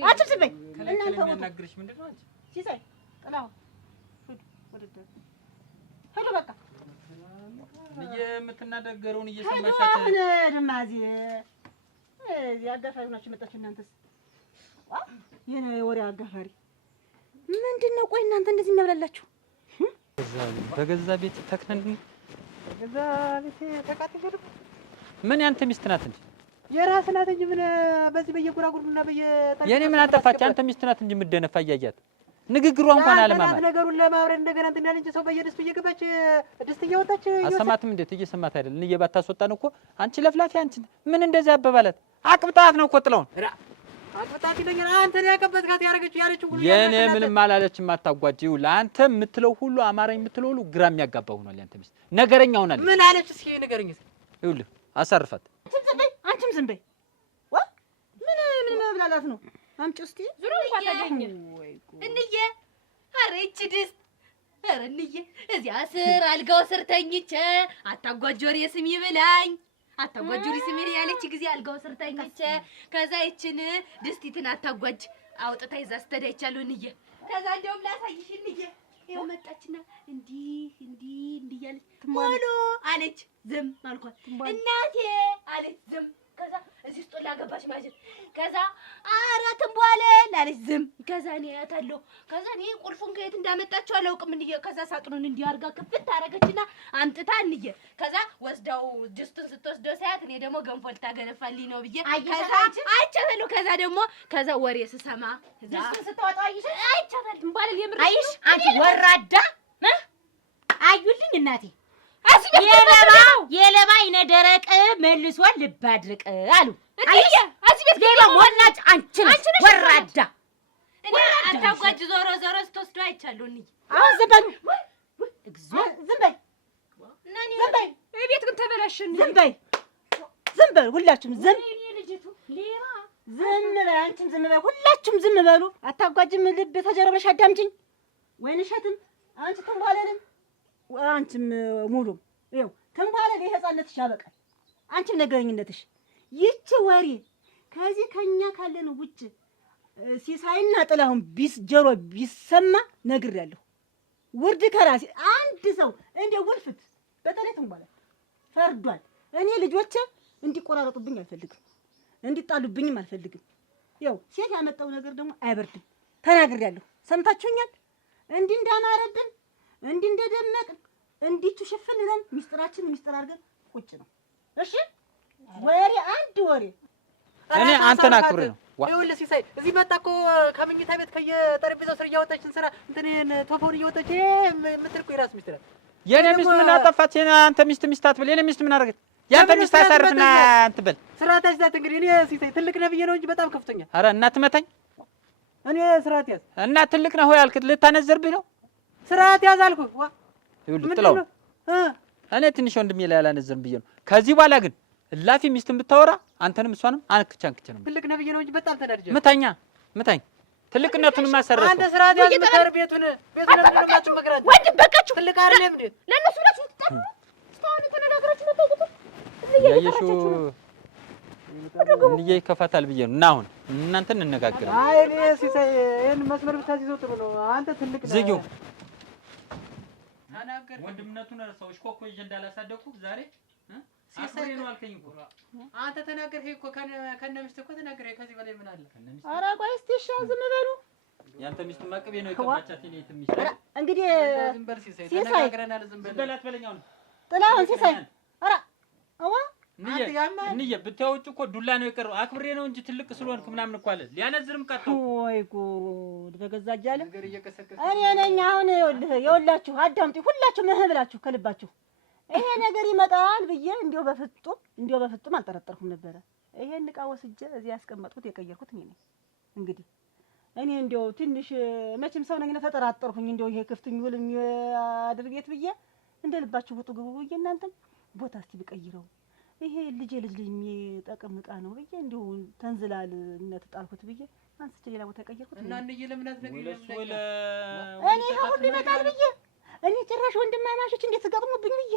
አንቺ ዝም በይ። የሚያናግርሽ ምንድን ነው? አንቺ ሲሳይ ጥላው ሄሎ በቃ የምትናገረውን እየሰማሻት ድማዚ አጋፋሪ ናችሁ የመጣችሁ እናንተስ? የኔ ወሬ አጋፋሪ ምንድን ነው? ቆይ እናንተ እንደዚህ የሚያብላላችሁ በገዛ ቤት ተክነን በገዛ ቤት ተቃጥሎ ምን ያንተ ሚስት ናት እንጂ የራስህ ናት እንጂ ምን በዚህ በየጉራጉሩና የኔ ምን አጠፋች? አንተ ሚስት ናት እንጂ የምትደነፋ እያያት ንግግሯ እንኳን አለማማት ነገሩን ለማብረድ እንደገና እንትን ያለች ሰው በየድስቱ እየገባች ድስት እያወጣች አሰማትም። እንዴት እየሰማት አይደል? እንዬ ባታስወጣን እኮ አንቺ ለፍላፊ አንቺ ምን እንደዚህ አበባላት አቅብጣት ነው እኮ ጥለውን አቅብጣት ይለኛል። አንተ ነው ያቀበጥካት ያረገችው ያለችው ሁሉ የኔ ምንም አላለችም። አታጓጂው ለአንተ የምትለው ሁሉ አማራኝ የምትለው ሁሉ ግራ የሚያጋባ ሆኗል። ያንተ ሚስት ነገረኛ ሆናለች። ምን አለች እስኪ ንገረኝ። ይኸውልህ አሳርፋት። አንቺም ዝም በይ። ምን መብላላት ነው? አምጪው እስኪ ዙሩ እንኳን ተገኘ እንዬ። ኧረ ይህች ድስት ኧረ እንዬ እዚያ ስር አልጋው ስር ተኝቼ አታጓጅ ወሬ ስሚ ብላኝ አታጓጅ ወሬ ስሚ ያለች ጊዜ አልጋው ስር ተኝቼ ከዛ ይችን ድስቲትን አታጓጅ አውጥታ ይዛ ስተዳይቻለሁ እንዬ። ከዛ እንደውም ላሳይሽ እንዬ። ይኸው መጣችና እንዲህ እያለች ሞሎ አለች። ዝም አልኳት። እናቴ አለች። ዝም ከዛ እዚህ ውስጥ ላገባሽ ማለት ከዛ ኧረ ትንቧለን አለች። ዝም ከዛ እኔ አያታለሁ። ከዛ እኔ ቁልፉን ከየት እንዳመጣችው አላውቅም እንዬ። ከዛ ሳጥኑን እንዲህ አድርጋ ክፍት አደረገችና አምጥታ እንዬ። ከዛ ወስዳው ድስቱን ስትወስደው ሳያት እኔ ደግሞ ገንፎ ልታገነፋልኝ ነው ብዬ ከዛ አይቻታለሁ። ከዛ ደግሞ ከዛ ወሬ ስሰማ ድስቱን ስታወጣው አይቻታለሁ። ትንቧለን የምር አይሽ አንቺ ወራዳ አዩልኝ እናቴ። የለባ አይነ ደረቅ መልሶ ልብ አድርቅ አሉ። አየህ እዚህ ቤት ሌባ ሞላጭ አንቺ ነሽ ወራዳ። እኔ አታጓጅ ዞሮ ስትወስደው አይቻለሁ እንጂ አሁን ዝም በይ እግዚኦ ዝም በይ ዝም በይ። ቤት ግን ተበላሽን። ዝም በይ ሁላችሁም ዝም ልጅቱ ሌባ ዝም በይ። አንቺም ዝም በይ። ሁላችሁም ዝም በሉ። አታጓጅም። ልብ ተጀርበሽ አዳምጪኝ። ወይን እሸትም አንቺ ትንቧለንም አንቺም ሙሉም ይኸው ትንቧለን። የህፃንነትሽ ያበቃል። አንቺም ነገረኝነትሽ ይቺ ወሬ ከዚህ ከኛ ካለን ውጭ ሲሳይና ጥላሁን ጆሮ ቢሰማ ነግሬያለሁ። ውርድ ከራሴ አንድ ሰው እንደ ውልፍት በተለይ ትንቧለን ፈርዷል። እኔ ልጆቼ እንዲቆራረጡብኝ አልፈልግም፣ እንዲጣሉብኝም አልፈልግም። ያው ሴት ያመጣው ነገር ደግሞ አይበርድም። ተናግሬያለሁ። ሰምታችሁኛል። እንዲህ እንዳማረብን እንዲህ እንደደመቅን እንዲቹ ሽፍን ብለን ሚስጥራችን ሚስጥር አድርገን ቁጭ ነው። እሺ ወሬ አንድ ወሬ እኔ አንተን አክብሬ ነው። ይኸውልህ ሲሳይ እዚህ መጣ እኮ ከምኝታ ቤት ከየጠረጴዛው ስር እያወጣች እንስራ እንትን ቶፎን እየወጣች የምትል እኮ የራስ ሚስት ናት። የኔ ሚስት ምን አጠፋች? አንተ ሚስት አትበል። የኔ ሚስት ምን አደረገች? ያንተ ሚስት አሳርፍና እንትን በል ስርዓት ያዛት። እንግዲህ እኔ ሲሳይ ትልቅ ነብዬ ነው እንጂ በጣም ከፍቶኛል። ኧረ እናት መታኝ። እኔ ስርዓት ያዝ እና ትልቅ ነው ሆይ አልክ ልታነዘርብኝ ነው። ስርዓት ያዝ አልኩህ። ይኸውልህ ጥላው እኔ ትንሽ ወንድሜ ላይ አላነዘርም ብዬ ነው። ከዚህ በኋላ ግን እላፊ ሚስትን ብታወራ አንተንም እሷንም አንክቻንክቼ ነው። ትልቅ ነብዬ ነው እንጂ በጣም ተናድጄ ምታኝ ትልቅነቱን ማሰረው አንተ ስርዓት ያዝ ምታር ቤቱን ለምንድነው መግራት ወንድ በቃችሁ ትልቅ አይደለም እንዴ ለነሱ ብላችሁ ትጣሉ ስታውን ተነጋግራችሁ መጣቁት ያየሽው እንዴ ይከፋታል ብዬ ነው። እና አሁን እናንተ እንነጋገር። አይ እኔ ሲሳይ ይሄን መስመር ብታዚዘው ጥሩ ነው። አንተ ትልቅ ነህ። ዝጊው ተናገር። ወንድምነቱን ረሳው። እኮ ይዤ እንዳላሳደኩ ዛሬ ሲሳይ ነው አልከኝ እኮ አንተ ተናገር። እኮ ከነ ሚስት እኮ ተናገር። ከዚህ በላይ ምን አለ? ኧረ ቆይ እስቲ እሺ ዝም በሉ። ያንተ ሚስት ማቀቤ ነው የቀባቻት። እኔ ትምሽ እንግዲህ ዝም በል ሲሳይ ተነጋግረናል። ዝም በላት በለኛው ጥላሁን ሲሳይ ኧረ አዋ እንዬ ብታውጭ እኮ ዱላ ነው የቀረው። አክብሬ ነው እንጂ ትልቅ ስለሆንክ ምናምን እኮ አለ ሊያነዝርም ቀጣው። ወይ ጉድ በገዛ እጃለ እኔ ነኝ። አሁን ይኸውላችሁ አዳምጡ ሁላችሁ ብላችሁ ከልባችሁ ይሄ ነገር ይመጣል ብዬ እንዲያው በፍጹም አልጠረጠርኩም ነበረ። ይሄን ዕቃ ወስጄ እዚህ ያስቀመጥኩት የቀየርኩት እኔ ነኝ። እንግዲህ እኔ እንዲያው ትንሽ መቼም ሰው ነኝና ተጠራጠርኩኝ። እንዲያው ይሄ ክፍት የሚውል የሚያድር ቤት ብዬ እንደ ልባችሁ ውጡ ግቡ ብዬ እናንተም ቦታ እስቲ ብቀይረው ይሄ ልጅ የሚጠቅም ዕቃ ነው ብዬ እንዲሁ ተንዝላልነት ጣልኩት ብዬ አንስቼ ሌላ ቦታ ቀየርኩት። እና እንዬ ለምን አትነግሪኝም? እኔ ሁሉ ይመጣል ብዬ እኔ ጭራሽ ወንድማማቾች እንዴት ተጋጥሞብኝ ብዬ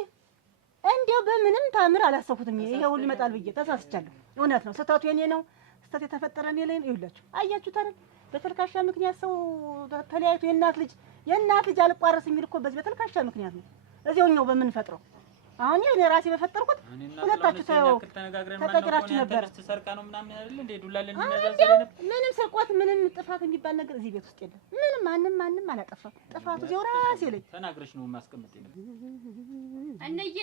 እንዲያው በምንም ታምር አላሰብኩትም። ይሄ ሁሉ ይመጣል ብዬ ተሳስቻለሁ። እውነት ነው፣ ስህተቱ የኔ ነው። ስህተት የተፈጠረ እኔ ላይ ነው። ይኸውላችሁ አያችሁት አይደል? በተልካሻ ምክንያት ሰው ተለያይቶ የእናት ልጅ አልቋረስ የሚል እኮ በዚህ በተልካሻ ምክንያት ነው። እዚያውኛው በምንፈጥረው አሁን እኔ ራሴ በፈጠርኩት ሁለታችሁ ተቀጭራችሁ ነበር። ተሰርቃ ነው ምናምን አይደል እንዴ? ዱላለን ምንም ስርቆት ምንም ጥፋት የሚባል ነገር እዚህ ቤት ውስጥ የለም። ማንም አላጠፋም። ጥፋቱ እዚያው ራሴ ላይ ተናግረሽ ነው ማስቀመጥ ነው። እንዬ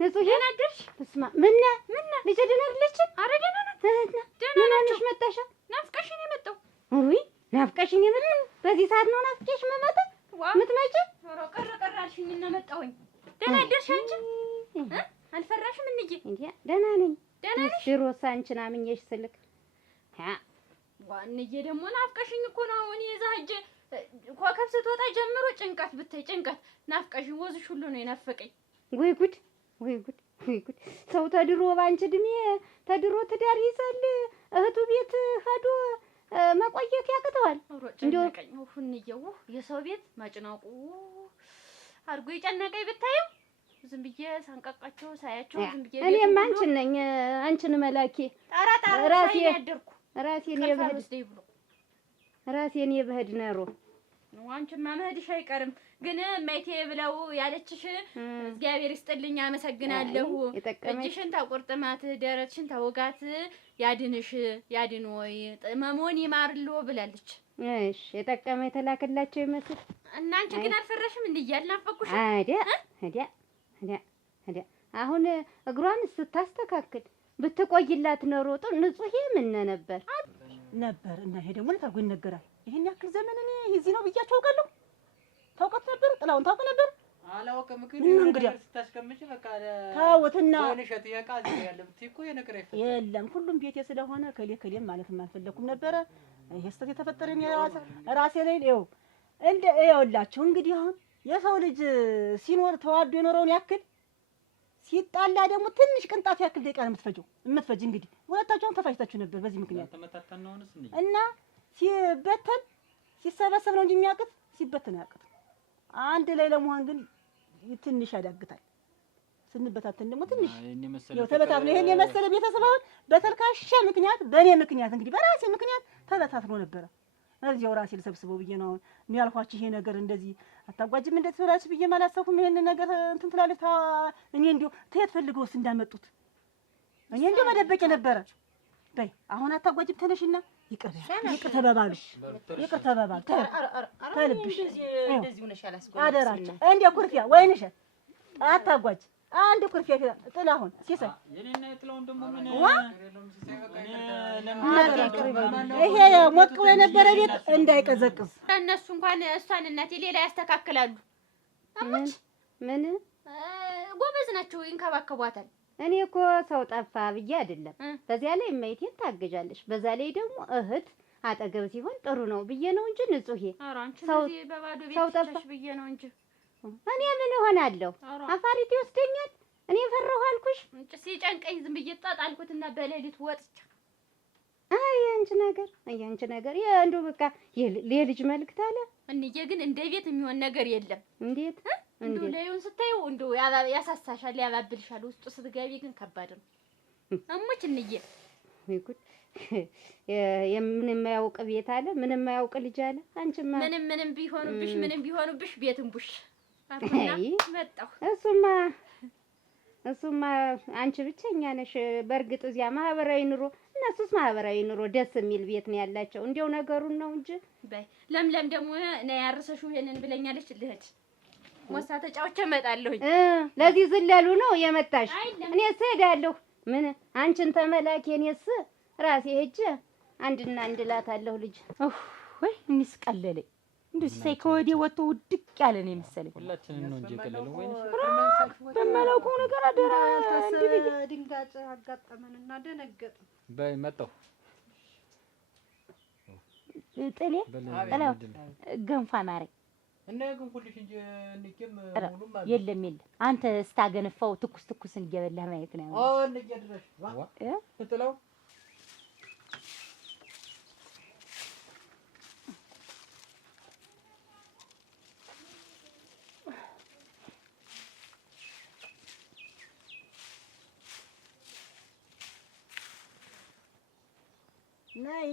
ንጹህ ናደርሽ። እስማ ምን ልጅ ደህና አይደለችም? ኧረ ደህና ናት። ደህና ነሽ? መጣሽ? ናፍቀሽኝ ነው የመጣው። ውይ ናፍቀሽኝ የመጣው በዚህ ሰዓት ነው ናፍቀሽ መመጣ ምትመጪ? ኧረ ቀረ አልሽኝና መጣሁኝ። ደህና አደርሽ አንቺ? አልፈራሽም እንዬ? እንዴ ደህና ነኝ። ደህና ነሽ? ድሮስ አንቺን አምኜሽ ስልክ ዋንዬ ደግሞ ናፍቀሽኝ እኮ ነው። እኔ እዛ ሂጅ ኮከብ ስትወጣ ጀምሮ ጭንቀት ብታይ ጭንቀት ናፍቀሽኝ ወዝሽ ሁሉ ነው የናፈቀኝ። ወይ ጉድ! ሰው ተድሮ ባንቺ እድሜ ተድሮ ትዳር ይዛል እህቱ ቤት ሄዶ መቆየት ያቅተዋል። እንደው ሁንየው የሰው ቤት ማጭናቁ አርጎ የጨነቀኝ ብታየው ዝም ብዬ ሳንቀቃቸው ሳያቸው ዝም ብዬ እኔም አንቺን ነኝ አንቺን መላኬ ራሴን የበህድ ነሮ አንቺማ መሄድሽ አይቀርም። ግን እማይቴ ብለው ያለችሽ እግዚአብሔር ይስጥልኝ አመሰግናለሁ። እጅሽን ታቆርጥማት ደረትሽን ታወጋት ያድን ወይ መሞን ይማርሎ ብላለች። እሺ የጠቀመ የተላከላቸው ይመስል እና አንቺ ግን አልፈራሽም? እንዲያልናፈቁሽ ሄዳ አሁን እግሯን ስታስተካክል ብትቆይላት ኖሮ ንጹህ ምን ነበር እና ይሄ ደግሞ ታርጎ ይነገራል። ይሄን ያክል ዘመን እኔ እዚህ ነው ብያቸው አውቃለሁ። ታውቃት ነበር? ጥላውን ታውቅ ነበር? አላውቅም። ግን እንግዲህ ስታስቀምጪ በቃ ታውትና ወንሸት የቃዝ ያለ ብትይኮ የነገር አይፈታ የለም። ሁሉም ቤቴ ስለሆነ ከሌም ማለትም አልፈለኩም ነበረ። ይሄ ስህተት የተፈጠረኝ ራሴ ላይ ነው። ይኸውላችሁ እንግዲህ አሁን የሰው ልጅ ሲኖር ተዋዶ የኖረውን ያክል ሲጣላ ደግሞ ትንሽ ቅንጣት ያክል ደቂቃ ነው የምትፈጅ። እንግዲህ ሁለታችሁም ተፋጅታችሁ ነበር በዚህ ምክንያት እና ሲሰበሰብ ነው እንጂ የሚያቅት ሲበተን ያቅት አንድ ላይ ለመሆን ግን ትንሽ ያዳግታል። ስንበታተን ደግሞ ትንሽ ተበታትኖ ይሄን የመሰለ ቤተሰብ አሁን በተልካሻ ምክንያት በእኔ ምክንያት እንግዲህ በራሴ ምክንያት ተበታትኖ ነበረ። እዚያው ራሴ ልሰብስበው ብዬ ነው እኔ ያልኳችሁ። ይሄ ነገር እንደዚህ አታጓጅም እንደት ብላችሁ ብዬ ማላሰብኩም። ይሄን ነገር እንትን ትላለች። እኔ እንዲሁ ተየት ፈልገውስ እንዳመጡት እኔ እንዲሁ መደበቅ ነበረ። በይ አሁን አታጓጅም ተነሽና ይቅር ተበባሉ። ተልብሽ እንደዚህ ሆነሽ አላስቆም አደራችሁ። እንደ ኩርፊያ ወይንሽ አታጓጅ አንድ ኩርፊያ ጥላሁን ሲሳይ የኔና የጥላሁን ደግሞ ምን ይሄ ሞቅ ብሎ የነበረ ቤት እንዳይቀዘቅዝ እነሱ እንኳን እሷን እናቴ ሌላ ያስተካክላሉ። አሞች ምን ጎበዝ ናቸው፣ ይንከባከቧታል። እኔ እኮ ሰው ጠፋ ብዬ አይደለም። በዚያ ላይ እመይቴን ታገጃለሽ፣ በዛ ላይ ደግሞ እህት አጠገብ ሲሆን ጥሩ ነው ብዬ ነው እንጂ ንጹህ ሰው ጠፋ ብዬ ነው እንጂ እኔ ምን እሆናለሁ? አፋሪት ይወስደኛል። እኔ ፈራሁ አልኩሽ። ሲጨንቀኝ ዝም ብዬ ጣጣልኩትና በሌሊት ወጥቼ አንቺ ነገር የእንዱ በቃ የልጅ መልክት አለ። እንዬ ግን እንደ ቤት የሚሆን ነገር የለም። እንዴት እንዴ ለዩን ስታዩ እንዱ ያሳሳሻል፣ ያባብልሻል። ውስጡ ስትገቢ ግን ከባድ ነው። እሙች እንዬ ይኩት የምንም የማያውቅ ቤት አለ፣ ምንም የማያውቅ ልጅ አለ። አንቺማ ምንም ቢሆኑብሽ ቤትን ቡሽ አርኩና መጣሁ። እሱማ አንቺ ብቻኛ ነሽ። በእርግጥ እዚያ ማህበራዊ ኑሮ እነሱስ ማህበራዊ ኑሮ ደስ የሚል ቤት ነው ያላቸው። እንዲያው ነገሩን ነው እንጂ በይ ለምለም ደግሞ ነው ያርሰሽው ይሄንን ብለኛለች። ልሄድ ሞሳ ተጫውቼ እመጣለሁኝ። ለዚህ ዝለሉ ነው የመጣሽ? እኔስ እሄዳለሁ። ምን አንቺን ተመላክ የኔስ ራሴ ሄጄ አንድና አንድ እላታለሁ። ልጅ ወይ እኔስ ቀለለኝ። እንደዚህ ሳይ ከወዲህ ወጥቶ ውድቅ ያለ ነው የመሰለኝ። ሁላችንም ነው እንጂ የቀለለው ወይ በመላኩ ነገር አደራ እንዲህ ድንጋጭ አጋጠመንና ደነገጥን። በይ መጣሁ ጥሌ ጥላው ገንፋ ማረኝ እና ገንፎልሽ እንጂ እንኪም ሙሉ ማለት የለም አንተ ስታገነፋው ትኩስ እንጀበላህ ማየት ነው። እንጀ ድረሽ ዋ ጥላው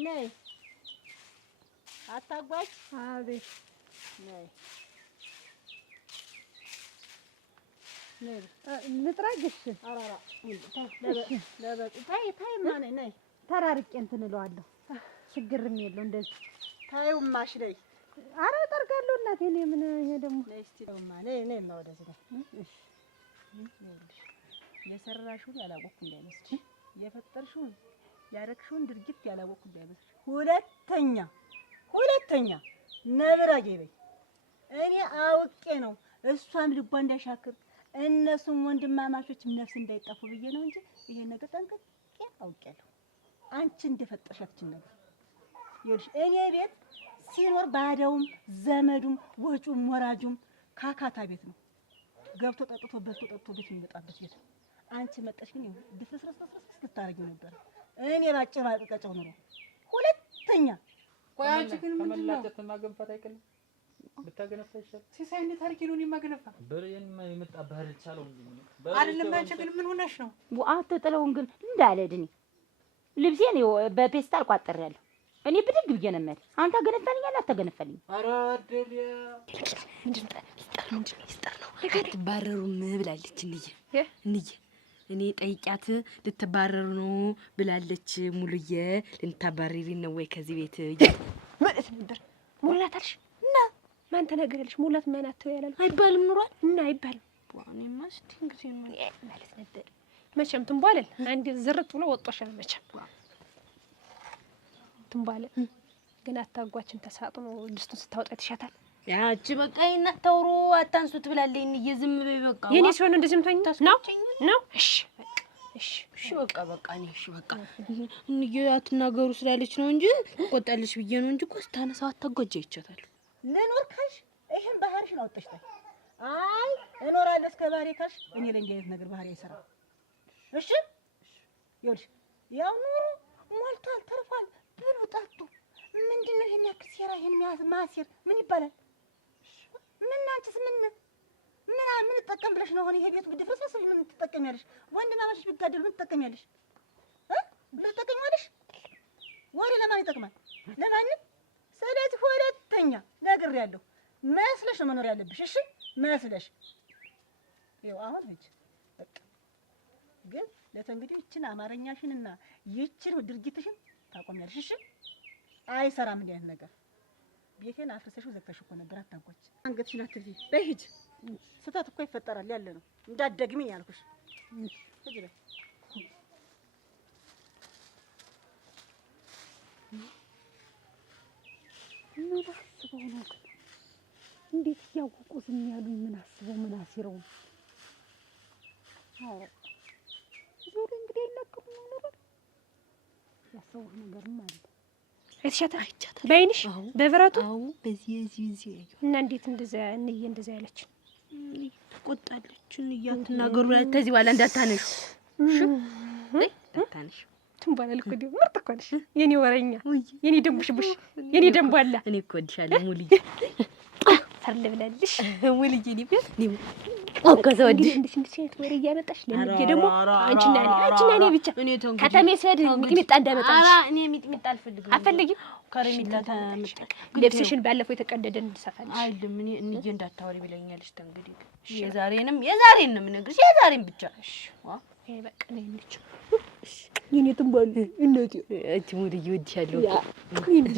ነይ አታጓች። አቤት ነይ ልጥራግሽ። አራራ ታይ ማነኝ ነይ ተራርቄ እንትን እለዋለሁ። ችግርም የለው እንደዚህ ታዩማሽ ነይ። ኧረ እጠርጋለሁ እናቴ። እኔ ምን ይሄ ደግሞ ነይ እስቲ ነይ ወደዚህ ነይ። እሺ የሰራሽውን ያላወቅኩ እንዳይመስልሽ፣ የፈጠርሽውን ያረክሽውን ድርጊት ያላወቅኩ እንዳይመስልሽ። ሁለተኛ ነብር አገበይ እኔ አውቄ ነው እሷም ልቧ እንዳይሻክር እነሱም ወንድማማቾችም ነፍስ እንዳይጠፉ ብዬ ነው እንጂ ይሄ ነገር ጠንቅቄ አውቄያለሁ። አንቺ እንደፈጠርሻችን ነገር ይኸውልሽ፣ እኔ ቤት ሲኖር ባዳውም ዘመዱም ወጩም ወራጁም ካካታ ቤት ነው። ገብቶ ጠጥቶ በልቶ ጠጥቶ ቤት የሚመጣበት ቤት ነው። አንቺ መጣሽ ግን ድፍርስርስርስ ልታረጊው ነበር። እኔ ባጭር ባልቀጨው ነው። ሁለተኛ ቆይ አንቺ ግን ምንድን ነው ማገንፋት አይቀልም? ብታገነፋ ይሻል። ሲሳይ እንዴት አድርጌ ነው የማገነፋ? በሬን የመጣ ባህር ቻለው እንዴ አይደለም። አንቺ ግን ምን ሆነሽ ነው? አትጥለውን ግን እንዳለድኝ ልብሴን በፔስታል ቋጥሬያለሁ። እኔ ብድግ ብዬ ነው የምሄድ። አንተ አገነፋልኛለህ አታገነፋልኝ? ኧረ አደልያ ሚስጥር ነው አትባረሩም ብላለች እንዬ እኔ ጠይቂያት ልትባረሩ ነው ብላለች። ሙሉዬ ልታባረሪ ነው ወይ ከዚህ ቤት ማለት ነበር። ሙላት አልሽ እና ማን ተናገረልሽ? ሙላት ማን አተው ያላል አይባልም ኑሯል እና አይባልም። ዋኔማ ስቲንግስ ማለት ነበር። መቼም ትንቧለል አንድ ዝርጥ ብሎ ወጦሻል። መቼም ትንቧለል ግን አታጓችን ተሳጥኖ ድስቱን ስታወጣ ትሻታል። ያቺ በቃ እናታውሩ አታንሱት ብላለኝ። ዝም በይ በቃ የኔ ሲሆን እንደዚህ ምታኝ ነው። እሺ በቃ እኔ በቃ እንዬ አትናገሩ ስላለች ነው እንጂ ቆጣልሽ ብዬ ነው እንጂ ቆስ ታነሳው አታጓጀ ይቻታል። ለኖር ካልሽ ይሄን ባህሪሽን አውጥተሽታል። አይ እኖራለሁ እስከ ባህሪ ካልሽ እኔ ለእንዲህ አይነት ነገር ባህሪ አይሰራም። እሺ ይኸውልሽ ያው ኑሮ ሞልቷል፣ ተርፏል። ብሉ ጠጡ። ምንድነው ይሄን ያክል ሴራ? ይሄን ማሴር ምን ይባላል? ምን አንቺስ ምን ተጠቀም ብለሽ ነው? አሁን ይሄ ቤቱ ድፍረስ ምን ትጠቀሚያለሽ? ወንድማማችሽ ቢጋደሉ ምን ትጠቀሚያለሽ? ምን ትጠቀሚያለሽ? ወሬ ለማን ይጠቅማል? ለማንም። ስለዚህ ሁለተኛ ነግሬያለሁ፣ መስለሽ ነው መኖር ያለብሽ። እሺ መስለሽ ይኸው አሁን ልጅ በቃ ግን ለተንግዲህ ይችን አማርኛሽንና ይችን ድርጊትሽን ታቆሚያለሽ። እሺ አይሰራም እንዲህ አይነት ነገር። ቤቴን አፍርሰሽው ዘግተሽው እኮ ነበር። አታንቆች አንገትሽን አትልፊ። በይ ሂጂ። ስህተት እኮ ይፈጠራል ያለ ነው። እንዳትደግሚኝ ያልኩሽ። ሂጂ በይ። ምን አስበው ነው ግን? እንዴት እያወቁ ዝም ያሉኝ? ምን አስበው ምን አሲረው? ዞሮ እንግዲህ አይናገሩም ነው ያሰቡት ነገርም አለ። አይቻታ በይንሽ በብረቱ በዚህ እና እንዴት እንደዛ እንዬ እንደዛ ያለች ትቆጣለች። እያትናገሩ ተዚህ በኋላ እንዳታነሹ እሺ እንዳታነሹ ትንባላል እኮ ደግሞ ምርጥ እኮ ነሽ የኔ ወረኛ የኔ ደምቡሽቡሽ የኔ ደምቧላ እኔ እኮ እወድሻለሁ ሙልዬ ፈርል ብላለሽ ሙልዬ እኔ ቢያት እኔ ወከዘ ወዲ እንዴት አይነት ወሬ እያመጣሽ ለነገ ደግሞ አንቺና እኔ ብቻ ከተሜ ስሄድ ሚጥሚጣ እንዳመጣሽ። ኧረ እኔ ሚጥሚጣ አልፈልግም። አትፈልጊም? ከረሚላ ተመጣ ልብስሽን ባለፈው የተቀደደ እንድሰፋልሽ አይደለም። እኔ እንጂ እንዳታወሪ ብለኛለሽ። ተንግዲህ የዛሬን ነው የምነግርሽ። የዛሬን ብቻ እሺ። ይሄ በቃ ነው እንዴ? የኔ ትንባል እናቴ እቺ ሙልዬ እወድሻለሁ። ያ እንጂ